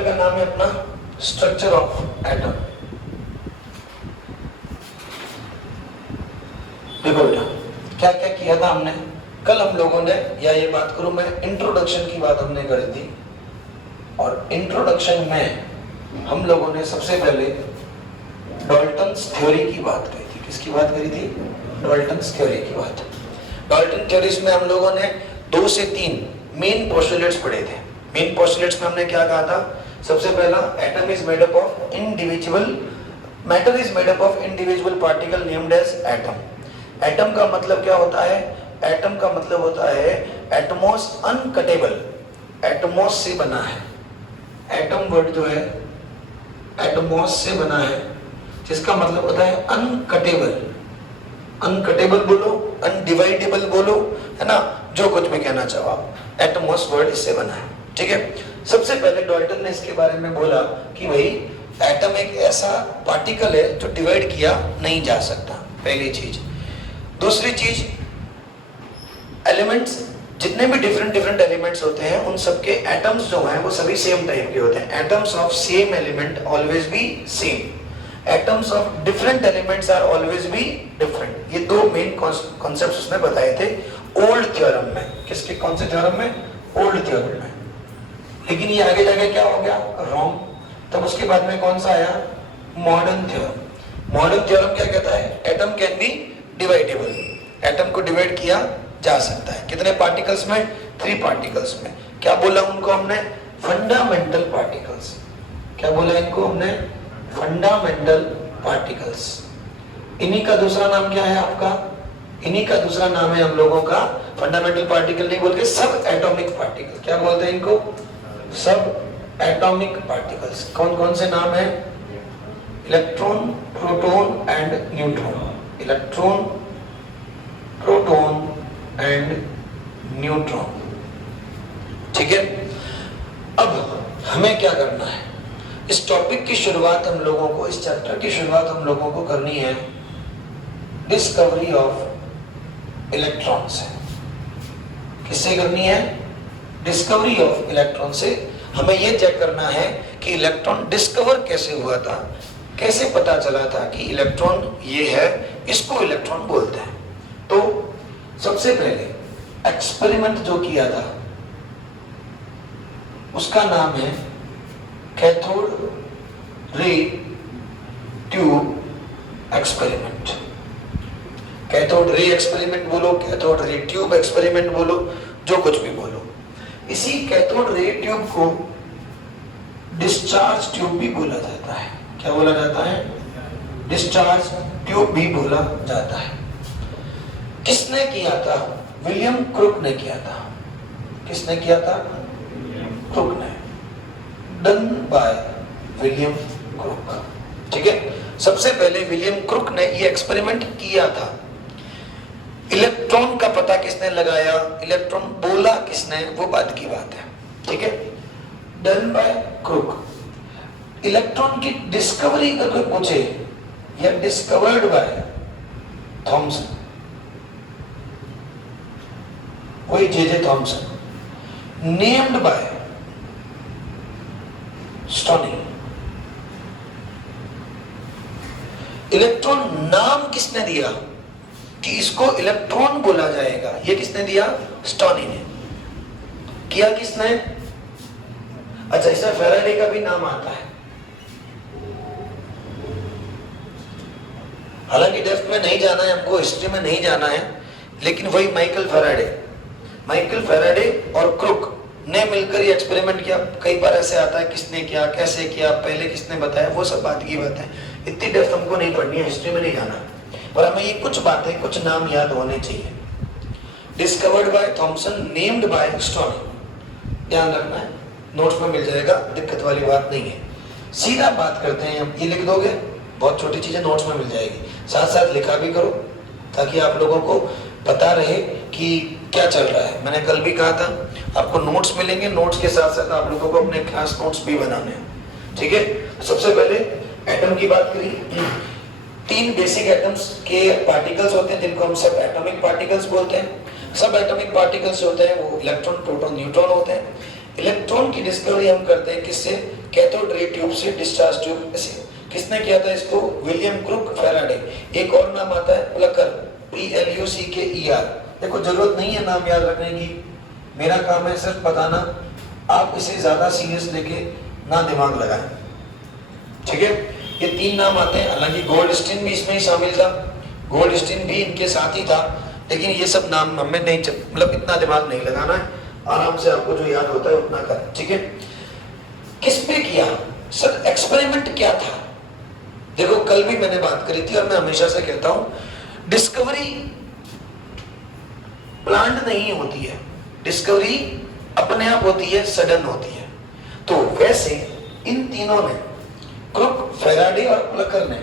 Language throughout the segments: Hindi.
चैप्टर का नाम है अपना स्ट्रक्चर ऑफ एटम। देखो बेटा क्या क्या किया था हमने कल हम लोगों ने, या ये बात करूं मैं, इंट्रोडक्शन की बात हमने करी थी। और इंट्रोडक्शन में हम लोगों ने सबसे पहले डाल्टन्स थ्योरी की बात करी थी। किसकी बात करी थी? डाल्टन्स थ्योरी की बात। डाल्टन थ्योरीज में हम लोगों ने 2 से 3 मेन पोस्टुलेट्स पढ़े थे। मेन पोस्टुलेट्स में हमने क्या कहा था? सबसे पहला, atom is made up of individual matter is made up of individual particle named as atom. Atom का मतलब क्या होता है? एटम का मतलब होता है एटमॉस अनकटेबल, एटमॉस से बना है। एटम वर्ड जो है एटमॉस से बना है, जिसका मतलब होता है अनकटेबल। अनकटेबल बोलो, अनडिवाइडेबल बोलो, है ना, जो कुछ भी कहना चाहो आप, एटमॉस वर्ड इससे बना है। ठीक है। सबसे पहले डाल्टन ने इसके बारे में बोला कि भाई एटम एक ऐसा पार्टिकल है जो डिवाइड किया नहीं जा सकता, पहली चीज। दूसरी चीज, एलिमेंट्स जितने भी डिफरेंट एलिमेंट्स होते हैं उन सबके एटम्स जो हैं वो सभी सेम टाइप के होते हैं। Atoms of same element always be same, atoms of different elements are always be different. ये 2 मेन कॉन्सेप्ट्स उसने बताए थे ओल्ड थ्योरम में। किसके? कौन से थ्योरम में? ओल्ड थ्योरम में। लेकिन ये आगे जाके क्या हो गया? रॉन्ग। तब उसके बाद में कौन सा आया? Modern theorem. मॉडर्न थ्योरम क्या कहता है? Atom can be dividable, atom को डिवाइड किया जा सकता है। कितने पार्टिकल्स में? 3 पार्टिकल्स में। क्या बोला उनको हमने? Fundamental particles. क्या बोला इनको हमने? Fundamental particles. इन्हीं का दूसरा नाम क्या है आपका? इन्हीं का दूसरा नाम है हम लोगों का फंडामेंटल पार्टिकल नहीं बोल के सब एटॉमिक पार्टिकल। क्या बोलते हैं इनको? सब एटॉमिक पार्टिकल्स। कौन कौन से नाम है? Electron, proton and neutron. Electron, proton and neutron. ठीक है। अब हमें क्या करना है? इस टॉपिक की शुरुआत हम लोगों को, इस चैप्टर की शुरुआत हम लोगों को करनी है डिस्कवरी ऑफ इलेक्ट्रॉन से। किससे करनी है? डिस्कवरी ऑफ इलेक्ट्रॉन से। हमें यह चेक करना है कि इलेक्ट्रॉन डिस्कवर कैसे हुआ था, कैसे पता चला था कि इलेक्ट्रॉन ये है, इसको इलेक्ट्रॉन बोलते हैं। तो सबसे पहले एक्सपेरिमेंट जो किया था उसका नाम है cathode ray tube experiment. Cathode ray experiment बोलो, कैथोड रे ट्यूब एक्सपेरिमेंट बोलो, जो कुछ भी बोलो। इसी कैथोड रे ट्यूब को डिस्चार्ज ट्यूब भी बोला जाता है। क्या बोला जाता है? डिस्चार्ज ट्यूब भी बोला जाता है। किसने किया था? विलियम क्रुक ने किया था। किसने किया था? क्रुक ने। Done by William Crooke. ठीक है। सबसे पहले विलियम क्रुक ने ये एक्सपेरिमेंट किया था। इलेक्ट्रॉन का पता किसने लगाया, इलेक्ट्रॉन बोला किसने, वो बात की बात है। ठीक है। Done by Crooke. इलेक्ट्रॉन की डिस्कवरी अगर पूछे, या डिस्कवर्ड बाय थॉमसन, वही J Thomson. Named by Stoney. Electron नाम किसने दिया कि इसको इलेक्ट्रॉन बोला जाएगा? ये किसने दिया? स्टोनी ने। किया किसने? अच्छा, इसमें फैराडे का भी नाम आता है। हालांकि डेप्थ में नहीं जाना है हमको, हिस्ट्री में नहीं जाना है, लेकिन वही माइकल फैराडे और क्रुक ने मिलकर ये एक्सपेरिमेंट किया। कई बार ऐसे आता है किसने किया, कैसे किया, पहले किसने बताया, वो सब बात की बात है। इतनी डेप्थ हमको नहीं पढ़नी है, हिस्ट्री में नहीं जाना, पर हमें ये कुछ बातें, कुछ नाम याद होने चाहिए। Discovered by Thomson, named by Stoney. ध्यान रखना है, नोट्स में मिल जाएगा, दिक्कत वाली बात नहीं है। सीधा बात करते हैं हम। ये लिख दोगे, बहुत छोटी चीजें नोट्स में मिल जाएगी। साथ साथ लिखा भी करो ताकि आप लोगों को पता रहे कि क्या चल रहा है। मैंने कल भी कहा था आपको नोट्स मिलेंगे, नोट्स के साथ साथ आप लोगों को अपने क्लास नोट्स भी बनाने हैं। ठीक है। सबसे पहले एटम की बात करी। 3 बेसिक एटम्स के पार्टिकल्स होते हैं जिनको हम सब एटॉमिक पार्टिकल्स बोलते हैं। सब एटॉमिक पार्टिकल्स होते हैं वो इलेक्ट्रॉन, प्रोटॉन, न्यूट्रॉन होते हैं। इलेक्ट्रॉन की डिस्कवरी हम करते हैं किससे? कैथोड रे ट्यूब से, डिस्चार्ज ट्यूब से। किसने किया था इसको? William Crooke Faraday. एक और नाम आता है प्लकर, PLUCKER। देखो जरूरत नहीं है नाम याद रखने की, मेरा काम है सिर्फ बताना, आप इसे ज्यादा सीरियस लेके ना दिमाग लगाएं, ठीक है। ये 3 नाम आते हैं, हालांकि गोल्डस्टीन भी इसमें ही शामिल था, गोल्डस्टीन भी इनके साथ ही था, लेकिन ये सब नाम हमें नहीं, मतलब इतना दिमाग नहीं लगाना है, आराम से आपको जो याद होता है उतना करें, ठीक है। किस पे किया सर? एक्सपेरिमेंट क्या था? देखो कल भी मैंने बात करी थी और मैं हमेशा से कहता हूं, डिस्कवरी प्लान्ड नहीं होती है, डिस्कवरी अपने आप होती है, सडन होती है। तो वैसे इन तीनों ने, क्रुक, फैराडे और प्लकर ने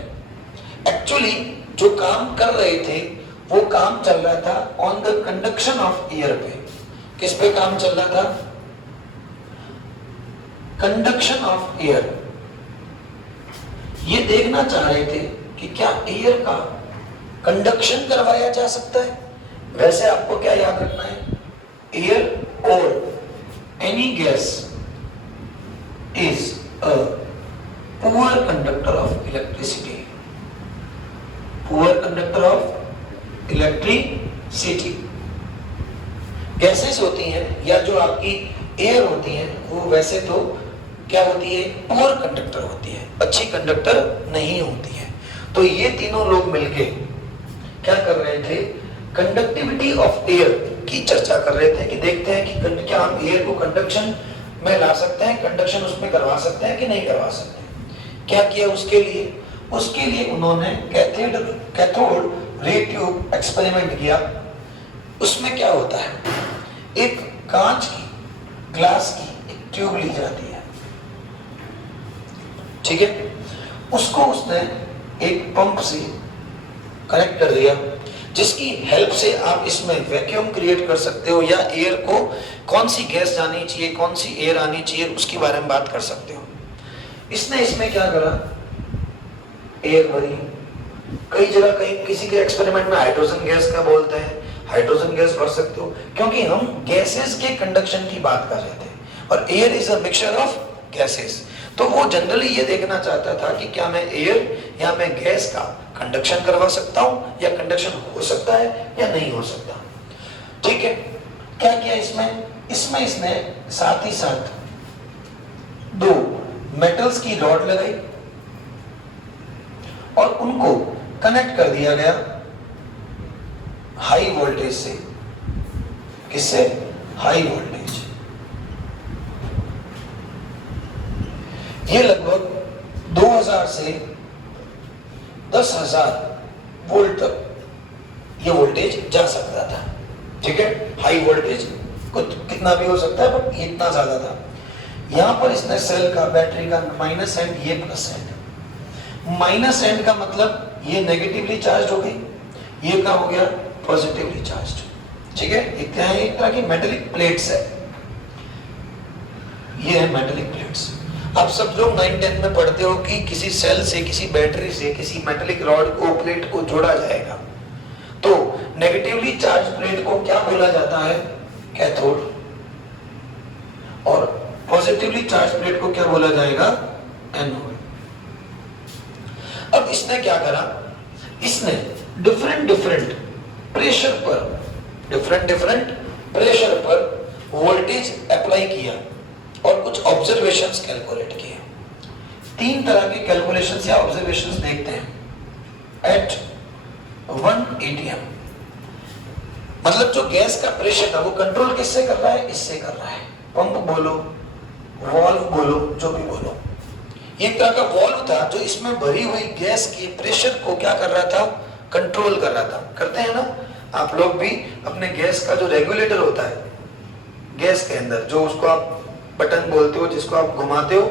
एक्चुअली जो काम कर रहे थे वो काम चल रहा था on the conduction of air पे। किस पे काम चल रहा था? Conduction of air. ये देखना चाह रहे थे कि क्या एयर का कंडक्शन करवाया जा सकता है। वैसे आपको क्या याद रखना है? एयर और any gas is a poor conductor of electricity, poor conductor of electricity. Gases होती हैं या जो आपकी एयर होती है वो वैसे तो क्या होती है? पुअर कंडक्टर होती है, अच्छी कंडक्टर नहीं होती है। तो ये तीनों लोग मिलके क्या कर रहे थे? कंडक्टिविटी ऑफ एयर की चर्चा कर रहे थे कि देखते हैं कि क्या हम एयर को कंडक्शन में ला सकते हैं, कंडक्शन उसमें करवा सकते हैं कि नहीं करवा सकते। क्या किया उसके लिए? उसके लिए उन्होंने कैथोड रे ट्यूब एक्सपेरिमेंट किया। उसमें क्या होता है? एक कांच की, ग्लास की एक ट्यूब ली जाती है, ठीक है। उसको उसने एक पंप से कनेक्ट कर दिया, जिसकी हेल्प से आप इसमें वैक्यूम क्रिएट कर सकते हो, या एयर को कौन सी गैस जानी चाहिए, कौन सी एयर आनी चाहिए, उसके बारे में बात कर सकते हो। इसने इसमें क्या करा? एयर भरी। कई जगह कहीं किसी के एक्सपेरिमेंट में हाइड्रोजन गैस का बोलते हैं, हाइड्रोजन गैस भर सकते हो, क्योंकि हम गैसेस के कंडक्शन की बात कर रहे थे और air is a mixture of gases. तो वो जनरली ये देखना चाहता था कि क्या मैं एयर या मैं गैस का कंडक्शन करवा सकता हूं, या कंडक्शन हो सकता है या नहीं हो सकता, ठीक है। क्या किया इसमें? इसमें इसने साथ ही साथ 2 मेटल्स की रॉड लगाई और उनको कनेक्ट कर दिया गया हाई वोल्टेज से। किससे? High voltage. ये लगभग 2000 से 10,000 वोल्ट तक ये वोल्टेज जा सकता था, ठीक है। हाई वोल्टेज कुछ कितना भी हो सकता है, बट ये इतना ज्यादा था। यहां पर इसने सेल का, बैटरी का माइनस एंड, ये प्लस एंड। माइनस एंड का मतलब ये नेगेटिवली चार्ज हो गई, ये क्या हो गया? पॉजिटिवली चार्ज, ठीक है। एक तरह की मेटेलिक प्लेट्स है, ये है मेटेलिक प्लेट्स। आप सब लोग 9-10 में पढ़ते हो कि किसी सेल से, किसी बैटरी से, किसी मेटेलिक रॉड को, प्लेट को जोड़ा जाएगा, तो नेगेटिवली चार्ज प्लेट को क्या बोला जाता है? कैथोड। और पॉजिटिवली चार्ज प्लेट को क्या बोला जाएगा? एनोड। अब इसने क्या करा? इसने डिफरेंट प्रेशर पर वोल्टेज अप्लाई किया और कुछ ऑब्जर्वेशंस कैलकुलेट किए। 3 तरह के कैलकुलेशंस या ऑब्जर्वेशंस देखते हैं। एट 1 atm, मतलब जो गैस का प्रेशर था वो कंट्रोल किससे कर रहा है? इससे कर रहा है। पंप बोलो, वॉल्व बोलो, जो भी बोलो, ये एक तरह का वॉल्व था जो इसमें भरी हुई गैस के प्रेशर को क्या कर रहा था? कंट्रोल कर रहा था। करते हैं ना आप लोग भी अपने गैस का जो रेगुलेटर होता है गैस के अंदर, जो उसको आप बटन बोलते हो, जिसको आप घुमाते हो,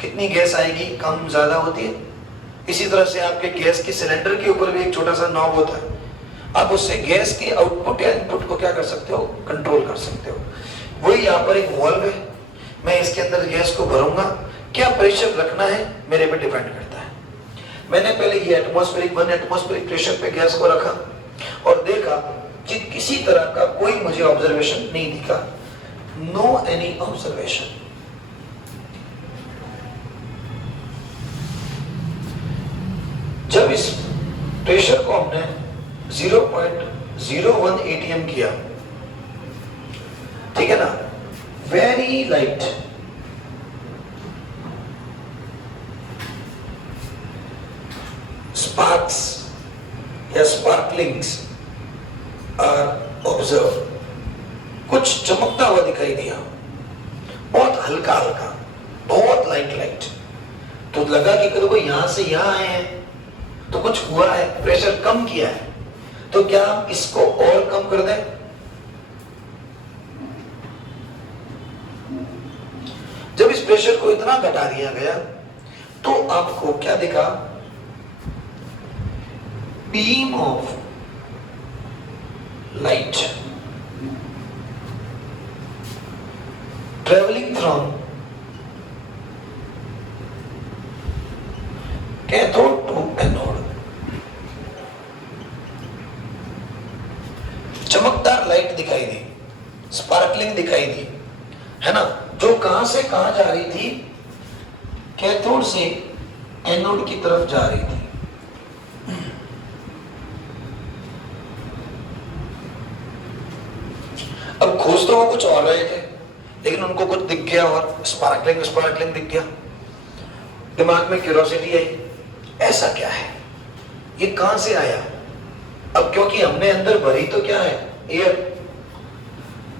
कितनी गैस आएगी, कम ज्यादा होती है। इसी तरह से आपके गैस के सिलेंडर के ऊपर भी एक छोटा सा नॉब होता है, आप उससे गैस की आउटपुट या इनपुट को क्या कर सकते हो? कंट्रोल कर सकते हो। वही यहाँ पर एक वॉल्व है, मैं इसके अंदर गैस को भरूंगा, क्या प्रेशर रखना है मेरे पे डिपेंड करता है। मैंने पहले ये एटमॉस्फेरिक 1 एटमॉस्फेरिक प्रेशर पे गैस को रखा और देखा कि किसी तरह का कोई मुझे ऑब्जर्वेशन नहीं दिखा, नो एनी ऑब्जर्वेशन। जब इस प्रेशर को हमने 0.01 atm किया, ठीक है ना, वेरी लाइट, स्पार्क्स या स्पार्कलिंग्स आर ऑब्जर्व, कुछ चमकता हुआ दिखाई दिया, बहुत हल्का हल्का, बहुत लाइट लाइट। तो लगा कि देखो यहां से यहां आए हैं तो कुछ हुआ है, प्रेशर कम किया है, तो क्या हम इसको और कम कर दें? जब इस प्रेशर को इतना घटा दिया गया तो आपको क्या दिखा? Beam of light travelling from cathode to anode, चमकदार लाइट दिखाई दी, स्पार्कलिंग दिखाई दी, है ना, जो कहां से कहां जा रही थी? कैथोड से एनोड की तरफ जा रही थी। अब खोज तो वो कुछ और रहे थे, लेकिन उनको कुछ दिख गया और स्पार्कलिंग स्पार्कलिंग दिख गया। दिमाग में क्यूरियोसिटी आई, ऐसा क्या है, ये कहां से आया? अब क्योंकि हमने अंदर भरी तो क्या है? एयर,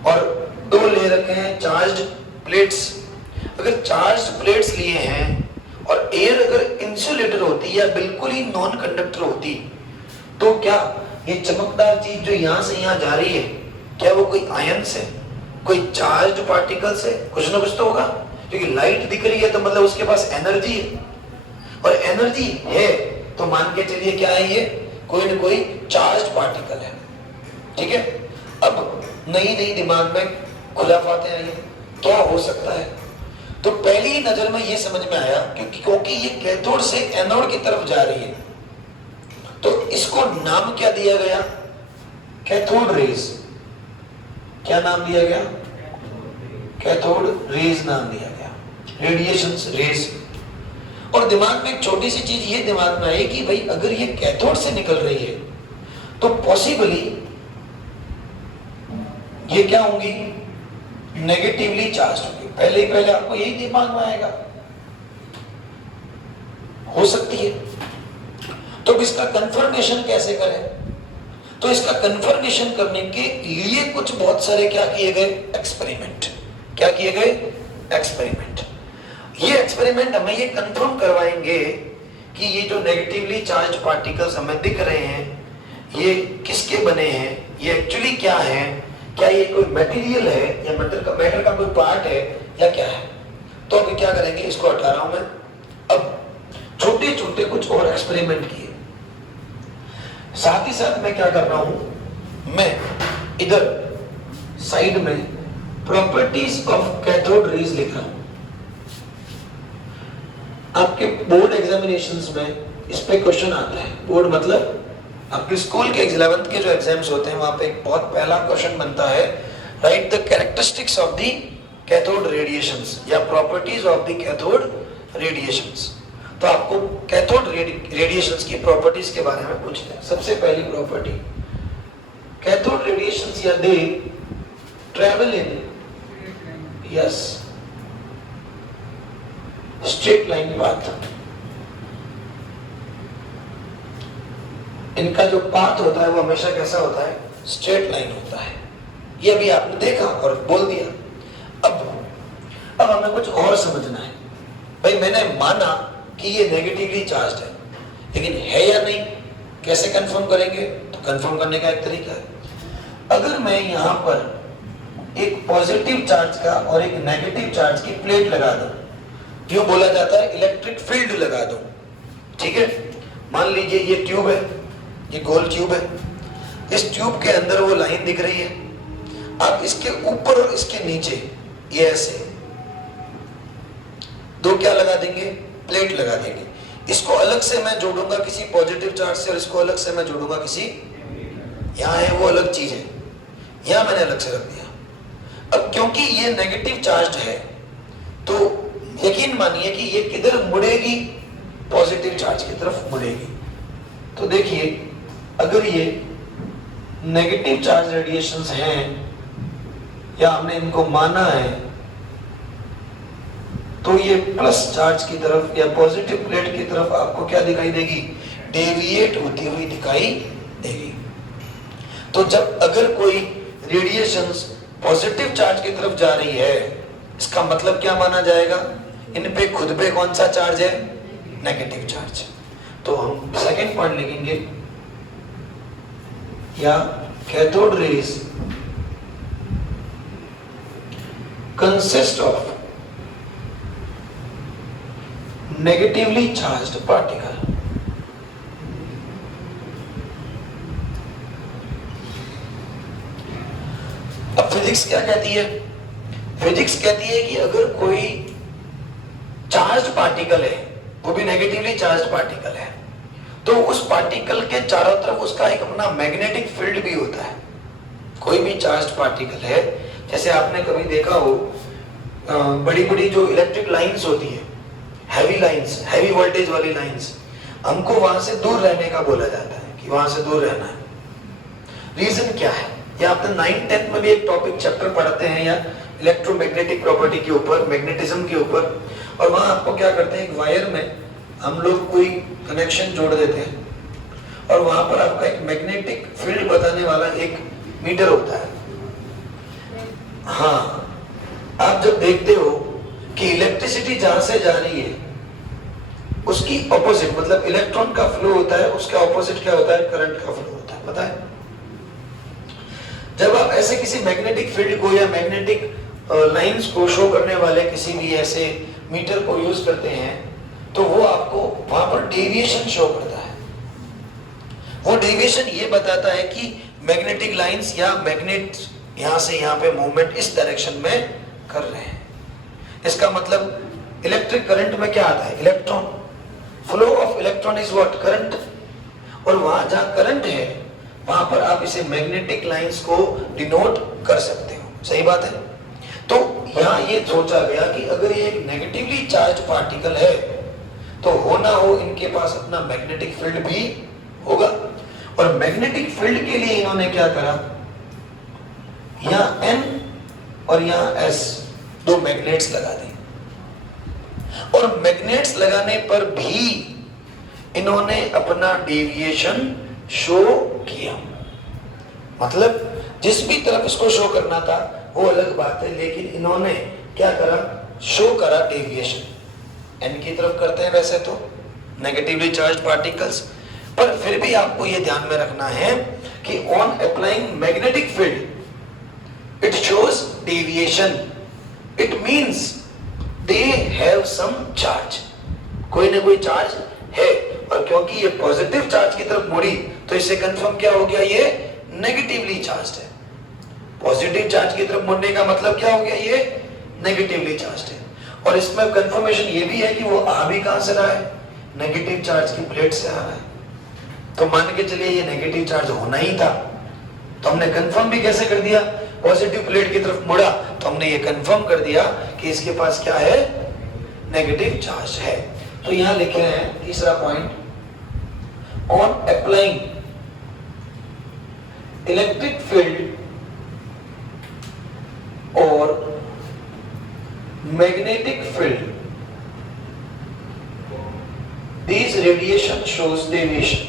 और दो ले रखे हैं चार्ज्ड प्लेट्स। अगर चार्ज्ड प्लेट्स लिए हैं और एयर अगर इंसुलेटर होती या बिल्कुल ही नॉन कंडक्टर होती, तो क्या ये चमकदार चीज जो यहां से यहां जा रही है, क्या वो कोई आयन से, कोई चार्ज्ड पार्टिकल से? कुछ ना कुछ तो होगा, क्योंकि लाइट दिख रही है तो मतलब उसके पास एनर्जी है, और एनर्जी है तो मान के चलिए क्या है, ये कोई ना कोई चार्ज्ड पार्टिकल है। ठीक है, अब नई नई दिमाग में खुलाफाते आई, क्या हो सकता है? तो पहली ही नजर में ये समझ में आया क्योंकि ये कैथोड से एनोड की तरफ जा रही है, तो इसको नाम क्या दिया गया? Cathode rays. क्या नाम दिया गया? कैथोड रेज नाम दिया गया, रेडिएशन रेज। और दिमाग में एक छोटी सी चीज ये दिमाग में आई कि भाई अगर ये कैथोड से निकल रही है तो पॉसिबली ये क्या होंगी? नेगेटिवली चार्ज होगी। पहले आपको यही दिमाग में आएगा, हो सकती है। तो इसका कंफर्मेशन कैसे करें? तो इसका कंफर्मेशन करने के लिए कुछ बहुत सारे क्या किए गए? एक्सपेरिमेंट। क्या किए गए? एक्सपेरिमेंट। ये एक्सपेरिमेंट हमें ये कंफर्म करवाएंगे कि ये जो नेगेटिवली चार्ज पार्टिकल्स हमें दिख रहे हैं ये किसके बने हैं, ये एक्चुअली क्या है, क्या ये कोई मटेरियल है या मैटर का कोई पार्ट है या क्या है। तो अभी क्या करेंगे, इसको हटा रहा हूं मैं। अब छोटे छोटे कुछ और एक्सपेरिमेंट किए, साथ ही साथ मैं क्या कर रहा हूं, मैं इधर साइड में प्रॉपर्टीज ऑफ कैथोड रेज लिख रहा हूं। आपके बोर्ड एग्जामिनेशंस में इस पे क्वेश्चन आता है। बोर्ड मतलब आपके स्कूल के 11th के जो एग्जाम्स होते हैं वहां पे एक बहुत पहला क्वेश्चन बनता है, write the characteristics of the cathode radiations या properties of the cathode radiations. तो आपको कैथोड रेडिएशंस की प्रॉपर्टीज के बारे में पूछते हैं। सबसे पहली प्रॉपर्टी, कैथोड रेडिएशंस या they travel in yes straight line path. इनका जो पाथ होता है वो हमेशा कैसा होता है? स्ट्रेट लाइन होता है। ये अभी आपने देखा और बोल दिया। अब हमें कुछ और समझना है। भाई मैंने माना कि ये नेगेटिवली चार्ज है, लेकिन है या नहीं कैसे कंफर्म करेंगे? तो कंफर्म करने का एक तरीका है, अगर मैं यहां पर एक पॉजिटिव चार्ज का और एक नेगेटिव चार्ज की प्लेट लगा दूं, यूं बोला जाता है इलेक्ट्रिक फील्ड लगा दो। ठीक है, मान लीजिए ये ट्यूब है, ये गोल ट्यूब है, इस ट्यूब के अंदर वो लाइन दिख रही है, आप इसके ऊपर और इसके नीचे ये ऐसे दो क्या लगा देंगे? प्लेट लगा देंगे। इसको अलग से मैं जोड़ूंगा किसी पॉजिटिव चार्ज से और इसको अलग से मैं जोड़ूंगा किसी, यहां है वो अलग चीज है, यहां मैंने अलग से रख दिया। अब क्योंकि ये नेगेटिव चार्ज है तो यकीन मानिए कि ये किधर मुड़ेगी? पॉजिटिव चार्ज की तरफ मुड़ेगी। तो देखिए, अगर ये नेगेटिव चार्ज रेडिएशंस हैं या हमने इनको माना है, तो ये प्लस चार्ज की तरफ या पॉजिटिव प्लेट की तरफ आपको क्या दिखाई देगी? डेविएट होती हुई दिखाई देगी। तो जब अगर कोई रेडिएशंस पॉजिटिव चार्ज की तरफ जा रही है, इसका मतलब क्या माना जाएगा? इन पे खुद पे कौन सा चार्ज है? Negative charge. तो हम सेकेंड पॉइंट लिखेंगे, या cathode rays consist of negatively charged particle. अब फिजिक्स क्या कहती है? फिजिक्स कहती है कि अगर कोई चार्ज पार्टिकल है, वो भी नेगेटिवली चार्ज पार्टिकल है, तो उस पार्टिकल के चारों तरफ उसका एक अपना मैग्नेटिक फील्ड भी होता है। कोई भी चार्ज पार्टिकल है, जैसे आपने कभी देखा हो बड़ी बड़ी जो इलेक्ट्रिक लाइंस होती है, हैवी लाइंस, हैवी वोल्टेज वाली लाइंस, हमको वहां से दूर रहने का बोला जाता है कि वहां से दूर रहना है। रीजन क्या है? या आपने 9th 10th में भी एक टॉपिक चैप्टर पढ़ते हैं या इलेक्ट्रोमैग्नेटिक प्रॉपर्टी के ऊपर, मैग्नेटिज्म के ऊपर, और वहां आपको क्या करते हैं, एक वायर में हम लोग कोई कनेक्शन जोड़ देते हैं और वहां पर आपका एक मैग्नेटिक फील्ड बताने वाला एक मीटर होता है। हाँ, आप जब देखते हो कि इलेक्ट्रिसिटी जहां से जा रही है उसकी ऑपोजिट, मतलब इलेक्ट्रॉन का फ्लो होता है, उसका ऑपोजिट क्या होता है? करंट का फ्लो होता है, पता है? जब आप ऐसे किसी मैग्नेटिक फील्ड को या मैग्नेटिक लाइंस को शो करने वाले किसी भी ऐसे मीटर को यूज करते हैं, तो वो आपको वहां पर डेविएशन शो करता है। वो डेविएशन ये बताता है कि मैग्नेटिक लाइंस या मैग्नेट यहां से यहां पे मूवमेंट इस डायरेक्शन में कर रहे हैं। इसका मतलब इलेक्ट्रिक करंट में क्या आता है? Electron. Flow of electron is what? Current. और वहां जहां करंट है वहां पर आप इसे मैग्नेटिक लाइंस को डिनोट कर सकते हो। सही बात है? तो यहां ये सोचा गया कि अगर ये एक नेगेटिवली चार्ज पार्टिकल है तो हो ना हो इनके पास अपना मैग्नेटिक फील्ड भी होगा। और मैग्नेटिक फील्ड के लिए इन्होंने क्या करा, यहां N और यहां S दो मैग्नेट्स लगा दी, और मैग्नेट्स लगाने पर भी इन्होंने अपना डेविएशन शो किया। मतलब जिस भी तरफ इसको शो करना था वो अलग बात है, लेकिन इन्होंने क्या करा? शो करा डेविएशन। एन की तरफ करते हैं वैसे तो नेगेटिवली चार्ज पार्टिकल्स, पर फिर भी आपको यह ध्यान में रखना है कि on applying magnetic field it shows deviation. It means they have some charge, कोई ना कोई चार्ज है। और क्योंकि ये पॉजिटिव चार्ज की तरफ मुड़ी तो इससे कंफर्म क्या हो गया? ये नेगेटिवली चार्ज्ड है। पॉजिटिव चार्ज की तरफ मुड़ने का मतलब क्या हो गया? ये नेगेटिवली चार्ज्ड है। और इसमें कंफर्मेशन ये भी है कि वो आ भी कहां से रहा है? नेगेटिव चार्ज की प्लेट से आ रहा है। तो मान के चलिए ये नेगेटिव चार्ज होना ही था, तो हमने कंफर्म भी कैसे कर दिया? पॉजिटिव प्लेट की तरफ मुड़ा तो हमने ये कंफर्म कर दिया कि इसके पास क्या है? नेगेटिव चार्ज है। तो यहां लिखे हैं तीसरा point, on applying electric field और magnetic field, these radiation shows deviation.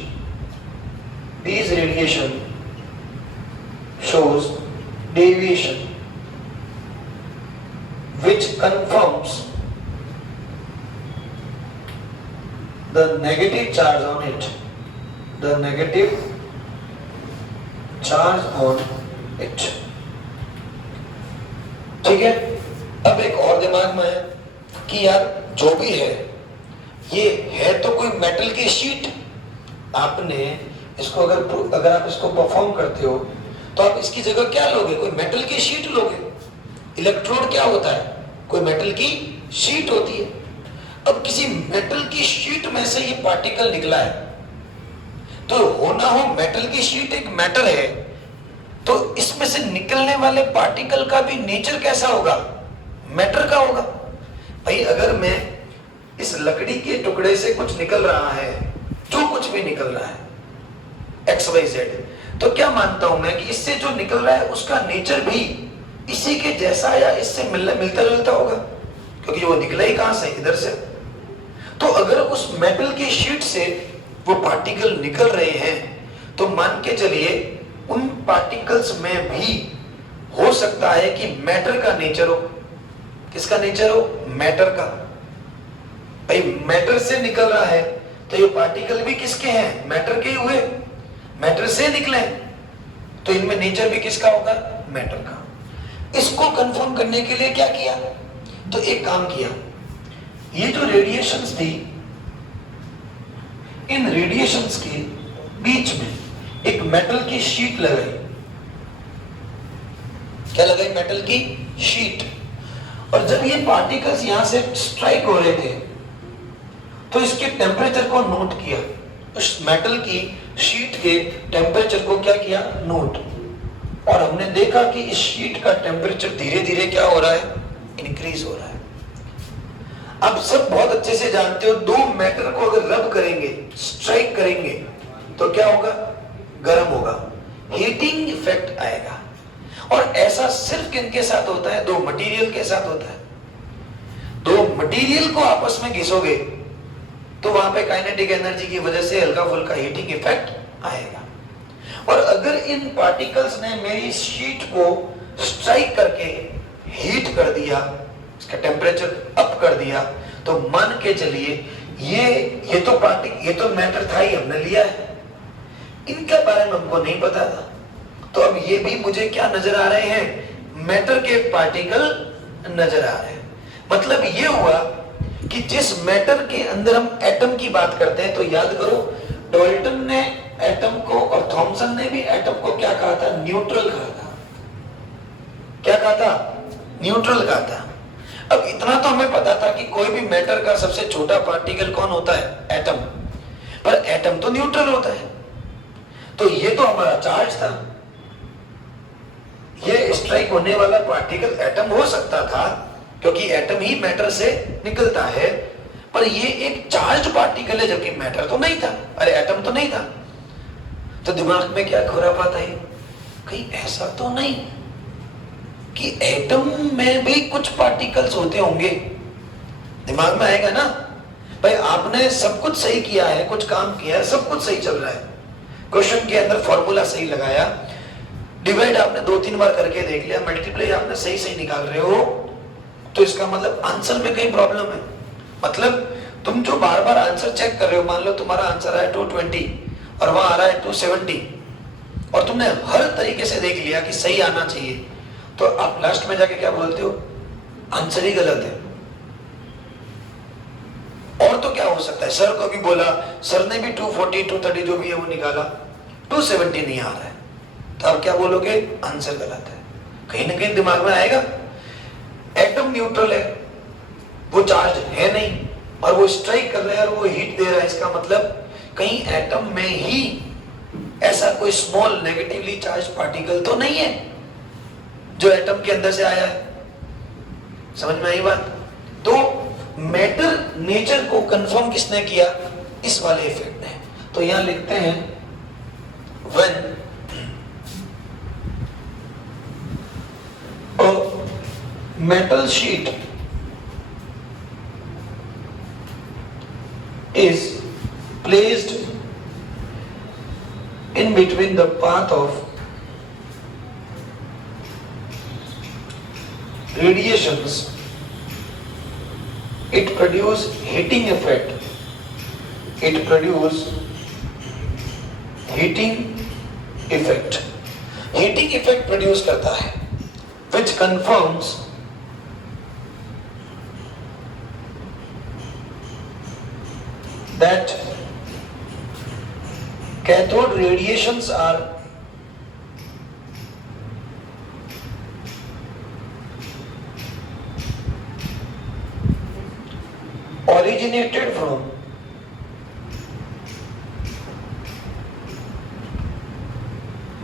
These radiation shows deviation which confirms the negative charge on it. The negative charge on it. ठीक है? अब एक और दिमाग में है कि यार जो भी है ये है तो कोई मेटल की शीट। आपने इसको अगर आप इसको परफॉर्म करते हो तो आप इसकी जगह क्या लोगे? कोई मेटल की शीट लोगे। इलेक्ट्रोड क्या होता है? कोई मेटल की शीट होती है। अब किसी मेटल की शीट में से ये पार्टिकल निकला है, तो होना हो मेटल की शीट एक मैटर है, तो इसमें से निकलने वाले पार्टिकल का भी नेचर कैसा होगा? मैटर का होगा। भाई अगर मैं इस लकड़ी के टुकड़े से कुछ निकल रहा है, जो कुछ भी निकल रहा है, XYZ, तो क्या मानता हूं मैं कि इससे जो निकल रहा है उसका नेचर भी इसी के जैसा या इससे मिलता जुलता होगा, क्योंकि वो निकला ही कहां से, इधर से। तो अगर उस मेटल की शीट से वो पार्टिकल निकल रहे हैं तो मान के चलिए उन पार्टिकल्स में भी हो सकता है कि मैटर का नेचर हो। किसका नेचर हो? मैटर का। भाई मैटर से निकल रहा है तो ये पार्टिकल भी किसके हैं? मैटर के ही हुए, मैटर से निकले, तो इनमें नेचर भी किसका होगा? मैटर का। इसको कंफर्म करने के लिए क्या किया? तो एक काम किया, ये जो रेडिएशंस थी, इन रेडिएशंस के बीच में एक मेटल की शीट लगाई। क्या लगाई? मेटल की शीट। और जब ये पार्टिकल्स यहां से स्ट्राइक हो रहे थे तो इसके टेम्परेचर को नोट किया, उस मेटल की शीट के टेम्परेचर को क्या किया? नोट। और हमने देखा कि इस शीट का टेम्परेचर धीरे धीरे क्या हो रहा है? इंक्रीज हो रहा है। अब सब बहुत अच्छे से जानते हो, दो मैटर को अगर रब करेंगे, स्ट्राइक करेंगे, तो क्या होगा? गर्म होगा, हीटिंग इफेक्ट आएगा। और ऐसा सिर्फ किनके साथ होता है? दो मटेरियल के साथ होता है। दो मटेरियल को आपस में घिसोगे तो वहां पे काइनेटिक एनर्जी की वजह से हल्का फुल्का हीटिंग इफेक्ट आएगा। और अगर इन पार्टिकल्स ने मेरी शीट को स्ट्राइक करके हीट कर दिया, इसका टेम्परेचर अप कर दिया, तो मान के चलिए ये तो मैटर था ही, हमने लिया है, इनके बारे में हमको नहीं पता था। तो अब ये भी मुझे क्या नजर आ रहे हैं? मैटर के पार्टिकल नजर आ रहे हैं। मतलब ये हुआ कि जिस मैटर के अंदर हम एटम की बात करते हैं, तो याद करो डाल्टन ने एटम को और थॉमसन ने भी एटम को क्या कहा था? न्यूट्रल कहा था। क्या कहा था? न्यूट्रल कहा था। अब इतना तो हमें पता था कि कोई भी मैटर का सबसे छोटा पार्टिकल कौन होता है? एटम। पर एटम तो न्यूट्रल होता है। तो ये तो हमारा चार्ज था, ये स्ट्राइक होने वाला पार्टिकल एटम हो सकता था, क्योंकि एटम ही मैटर से निकलता है। पर ये एक चार्ज पार्टिकल है, जबकि मैटर तो नहीं था, अरे एटम तो नहीं था। तो दिमाग में क्या खुरापात आई? कहीं ऐसा तो नहीं कि एटम में भी कुछ पार्टिकल्स होते होंगे? दिमाग में आएगा ना। भाई आपने सब कुछ सही किया है, कुछ काम किया है, सब कुछ सही चल रहा है, क्वेश्चन के अंदर फॉर्मूला सही लगाया, डिवाइड आपने 2-3 बार करके देख लिया, मल्टीप्लाई आपने सही सही निकाल रहे हो, तो इसका मतलब आंसर में कहीं प्रॉब्लम है। मतलब तुम जो बार बार आंसर चेक कर रहे हो, मान लो तुम्हारा आंसर है 220 और वहां आ रहा है 270, और तुमने हर तरीके से देख लिया कि सही आना चाहिए, तो आप लास्ट में जाके क्या बोलते हो? आंसर ही गलत है। और तो क्या हो सकता है? सर को भी बोला, सर ने भी 240 230 जो भी है वो निकाला, 270 नहीं आ रहा है, तो आप क्या बोलोगे? आंसर गलत है। कहीं ना कहीं दिमाग में आएगा। एटम न्यूट्रल है, वो चार्ज है नहीं, और वो स्ट्राइक कर रहा है और वो हीट दे रहा है, इसका मतलब कहीं एटम में ही ऐसा कोई स्मॉल नेगेटिवली चार्ज पार्टिकल तो नहीं है जो एटम के अंदर से आया है। समझ में आई बात? तो मैटर नेचर को कंफर्म किसने किया? इस वाले इफेक्ट ने। तो यहां लिखते हैं when a metal sheet is placed in between the path of radiations, it produces heating effect. It produces heating effect. Heating effect produce करता है, which confirms that cathode radiations are originated from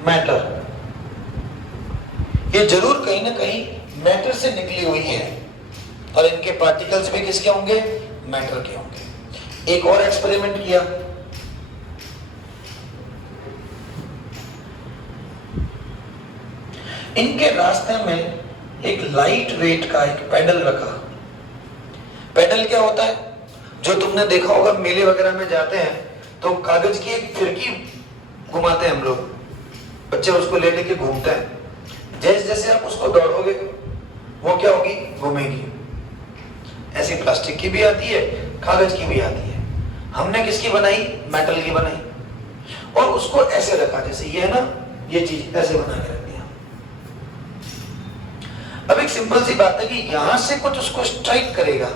matter. ये जरूर कहीं ना कहीं मैटर से निकली हुई है, और इनके पार्टिकल्स भी किसके होंगे? मैटर के होंगे। एक और एक्सपेरिमेंट किया, इनके रास्ते में एक लाइट वेट का एक पेडल रखा। पेडल क्या होता है? जो तुमने देखा होगा मेले वगैरह में जाते हैं तो कागज की एक फिरकी घुमाते हैं हम लोग, बच्चे उसको ले लेके घूमते हैं। जैसे जैसे आप उसको दौड़ोगे वो क्या होगी? घूमेगी। ऐसी प्लास्टिक की भी आती है, कागज की भी आती है। हमने किसकी बनाई? मेटल की बनाई। और उसको ऐसे रखा, जैसे ये है ना, ये चीज ऐसे बना के रख दिया। अब एक सिंपल सी बात है कि यहां से कुछ उसको स्ट्राइक करेगा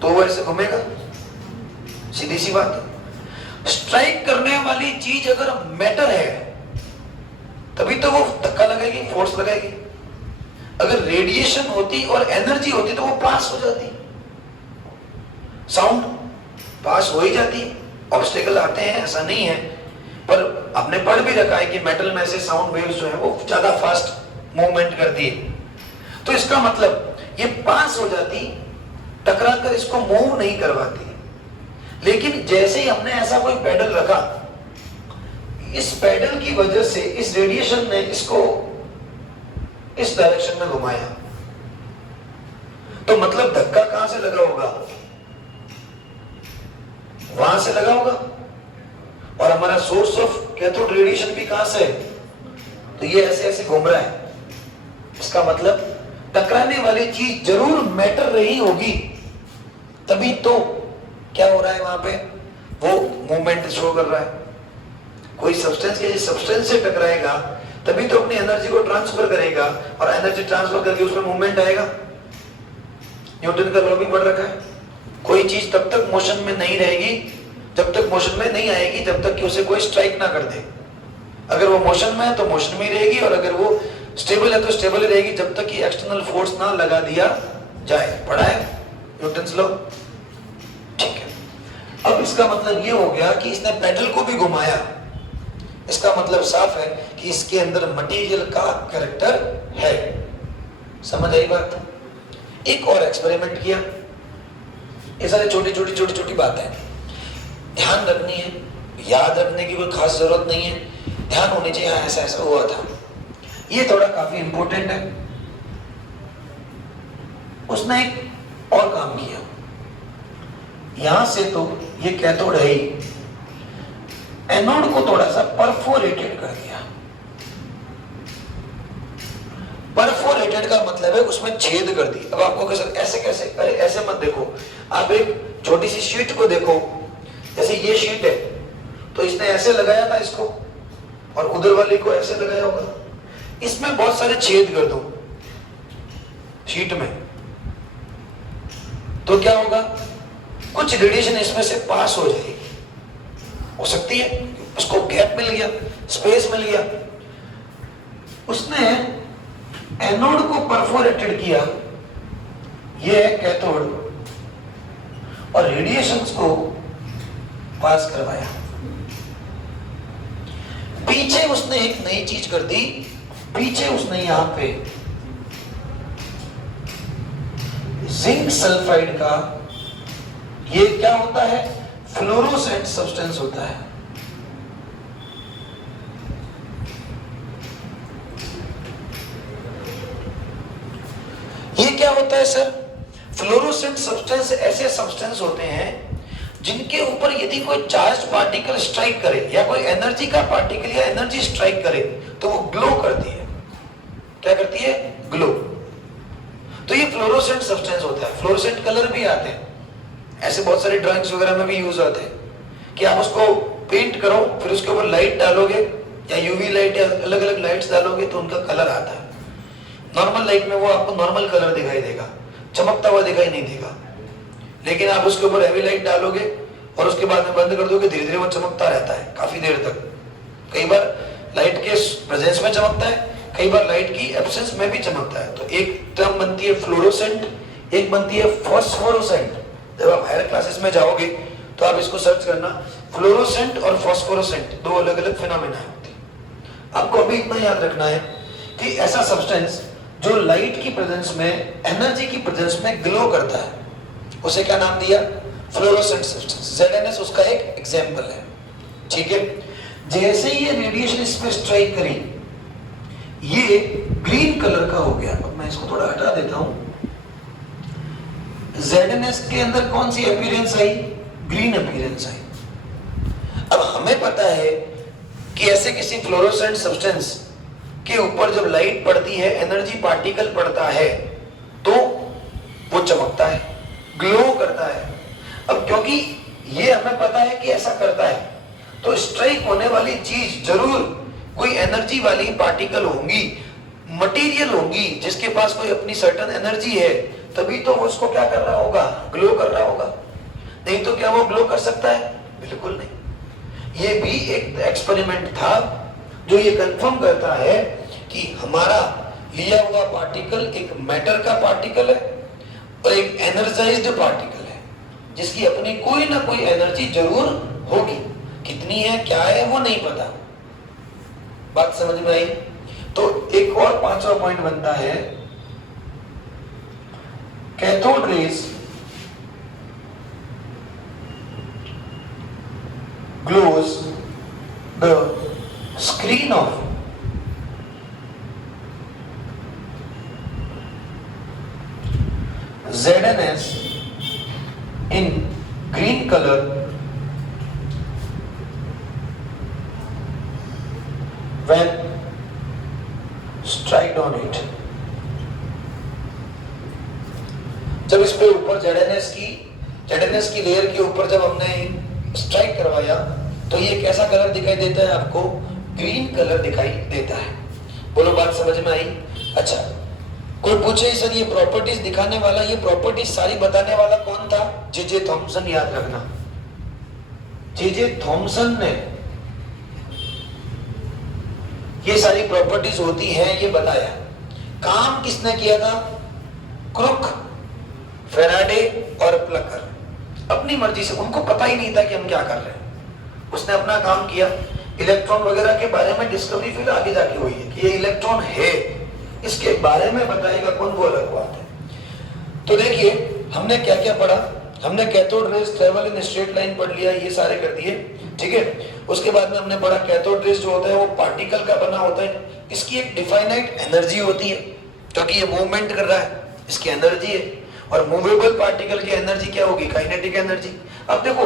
तो वो ऐसे घूमेगा, सीधी सी बात है। स्ट्राइक करने वाली चीज अगर मैटर है तभी तो वो धक्का लगाएगी, फोर्स लगाएगी। अगर रेडिएशन होती और एनर्जी होती तो वो पास हो जाती, साउंड पास हो ही जाती। ऑब्स्टेकल आते हैं ऐसा नहीं है, पर आपने पढ़ भी रखा है कि मेटल में से साउंड वेव्स जो है वो ज्यादा फास्ट मूवमेंट करती है। तो इसका मतलब ये पास हो जाती, टकरा कर इसको मूव नहीं करवाती। लेकिन जैसे ही हमने ऐसा कोई पेडल रखा, इस पेडल की वजह से इस रेडिएशन ने इसको इस डायरेक्शन में घुमाया, तो मतलब धक्का कहां से लगा होगा? वहां से लगा होगा। और हमारा सोर्स ऑफ कैथोड रेडिएशन भी कहां से है? तो ये ऐसे ऐसे घूम रहा है। इसका मतलब टकराने वाली चीज जरूर मैटर रही होगी, तभी तो क्या हो रहा है वहां पे? वो मूवमेंट शो कर रहा है। कोई सब्सटेंस के सब्सटेंस से टकराएगा तभी तो अपनी एनर्जी को ट्रांसफर करेगा, और एनर्जी ट्रांसफर करके उसमें मूवमेंट आएगा। न्यूटन का लॉ भी पढ़ रखा है। कोई चीज तब तक मोशन में नहीं रहेगी, जब तक मोशन में नहीं आएगी, जब तक कि उसे कोई स्ट्राइक ना कर दे। अगर वो मोशन में है तो मोशन में ही रहेगी, और अगर वो स्टेबल है तो स्टेबल ही रहेगी, जब तक कि एक्सटर्नल फोर्स ना लगा दिया जाए। पढ़ा है न्यूटन्स लॉ? ठीक है। अब इसका मतलब ये हो गया कि इसने पेडल को भी घुमाया। इसका मतलब साफ है कि इसके अंदर मटेरियल का कैरेक्टर है। समझ आई बात? एक और एक्सपेरिमेंट किया। ये सारे छोटी छोटी बातें ध्यान रखनी है, याद रखने की कोई खास जरूरत नहीं है, ध्यान होनी चाहिए। ऐसा ऐसा हुआ था, ये थोड़ा काफी इंपॉर्टेंट है। उसने एक और काम किया। यहां से तो ये कैथोड है ही, एनोड को थोड़ा सा परफोरेटेड कर दिया। परफोरेटेड का मतलब है उसमें छेद कर दी। अब आपको ऐसे कैसे? अरे ऐसे मत देखो, आप एक छोटी सी शीट को देखो। जैसे ये शीट है तो इसने ऐसे लगाया था इसको, और उधर वाली को ऐसे लगाया होगा। इसमें बहुत सारे छेद कर दो शीट में, तो क्या होगा? कुछ रेडिएशन इसमें से पास हो जाएगी, हो सकती है। उसको गैप मिल गया, स्पेस मिल गया। उसने एनोड को परफोरेटेड किया, ये है कैथोड, और रेडिएशंस को पास करवाया। पीछे उसने एक नई चीज कर दी। पीछे उसने यहां पे जिंक सल्फाइड का, ये क्या होता है? फ्लोरोसेंट सब्सटेंस होता है। ये क्या होता है सर? फ्लोरोसेंट सब्सटेंस ऐसे सब्सटेंस होते हैं जिनके ऊपर यदि कोई चार्ज पार्टिकल स्ट्राइक करे, या कोई एनर्जी का पार्टिकल या एनर्जी स्ट्राइक करे, तो वो ग्लो करती है। क्या करती है? ग्लो। तो ये फ्लोरोसेंट सब्सटेंस होता है। फ्लोरोसेंट कलर भी आते हैं, ऐसे बहुत सारे ड्राइंग्स वगैरह में भी यूज होते हैं कि आप उसको पेंट करो, फिर उसके ऊपर लाइट डालोगे या यूवी लाइट या अलग अलग लाइट्स डालोगे तो उनका कलर आता है। नॉर्मल लाइट में वो आपको नॉर्मल कलर दिखाई देगा, चमकता हुआ दिखाई नहीं देगा। लेकिन आप उसके ऊपर हैवी लाइट डालोगे और उसके बाद में बंद कर दोगे, धीरे धीरे वो चमकता रहता है काफी देर तक। कई बार लाइट के प्रेजेंस में चमकता है, कई बार लाइट की एब्सेंस में भी चमकता है। तो एक टर्म बनती है फ्लोरोसेंट, एक बनती है फॉस्फोरोसेंट। जब आप हायर क्लासेस में जाओगे तो आप इसको सर्च करना, फ्लोरोसेंट और फॉस्फोरोसेंट दो अलग अलग फिनोमेना होते हैं। आपको अभी इतना याद रखना है कि ऐसा सब्सटेंस जो लाइट की प्रेजेंस में, एनर्जी की प्रेजेंस में ग्लो करता है, उसे क्या नाम दिया? Fluorescent substance. ZNS उसका एक एग्जांपल है। ठीक है। जैसे ही ये रेडिएशन इस पे स्ट्राइक करी, ये ग्रीन कलर का हो गया। अब मैं इसको थोड़ा हटा देता हूं। ZnS के अंदर कौन सी अपीयरेंस आई? ग्रीन अपीयरेंस आई। अब हमें पता है कि ऐसे किसी फ्लोरोसेंट सब्सटेंस के ऊपर जब लाइट पड़ती है, एनर्जी पार्टिकल पड़ता है, तो वो चमकता है, ग्लो करता है। अब क्योंकि ये हमें पता है कि ऐसा करता है, तो स्ट्राइक होने वाली चीज जरूर कोई एनर्जी वाली पार्टिकल होंगी, मटेरियल होगी जिसके पास कोई अपनी सर्टन एनर्जी है, तभी तो वो उसको क्या कर रहा होगा? ग्लो कर रहा होगा। नहीं तो क्या वो ग्लो कर सकता है? बिल्कुल नहीं। ये भी एक एक्सपेरिमेंट था जो ये कंफर्म करता है कि हमारा लिया हुआ पार्टिकल एक मैटर का पार्टिकल है और एक एनर्जाइज्ड पार्टिकल है, जिसकी अपनी कोई ना कोई एनर्जी जरूर होगी। कितनी है, क्या है, वो नहीं पता। बात समझ में आई? तो एक और पांचवा पॉइंट बनता है, cathode rays glows the screen of ZnS in green color when strike on it। जब इस पे ऊपर ZnS की लेयर के ऊपर जब हमने स्ट्राइक करवाया तो ये कैसा कलर दिखाई देता है आपको? ग्रीन कलर दिखाई देता है। बोलो, बात समझ में आई? अच्छा, कोई पूछे सर ये प्रॉपर्टीज दिखाने वाला, ये प्रॉपर्टीज सारी बताने वाला कौन था? J Thomson. याद रखना, जे थॉमसन ने ये सारी प्रॉपर्टीज होती हैं ये बताया। काम किसने किया था? क्रुक, फेराडे और प्लकर। अपनी मर्जी से, उनको पता ही नहीं था कि हम क्या कर रहे हैं। उसने अपना काम किया। इलेक्ट्रॉन वगैरह के बारे में डिस्कवरी फिर आगे जाके हुई है कि ये इलेक्ट्रॉन है, इसके बारे में बताएगा कौन, वो अलग बात है। तो देखिए हमने क्या क्या पढ़ा। हमने cathode rays travel in straight line पढ़ लिया, ये सारे कर दिए, ठीक है। उसके बाद में हमने पढ़ा कैथोड रेज जो होता है वो पार्टिकल का बना होता है, इसकी एक डिफाइनाइट एनर्जी होती है, क्योंकि ये मूवमेंट कर रहा है, इसकी एनर्जी है। और मूवेबल पार्टिकल की एनर्जी क्या होगी? Kinetic energy. अब देखो,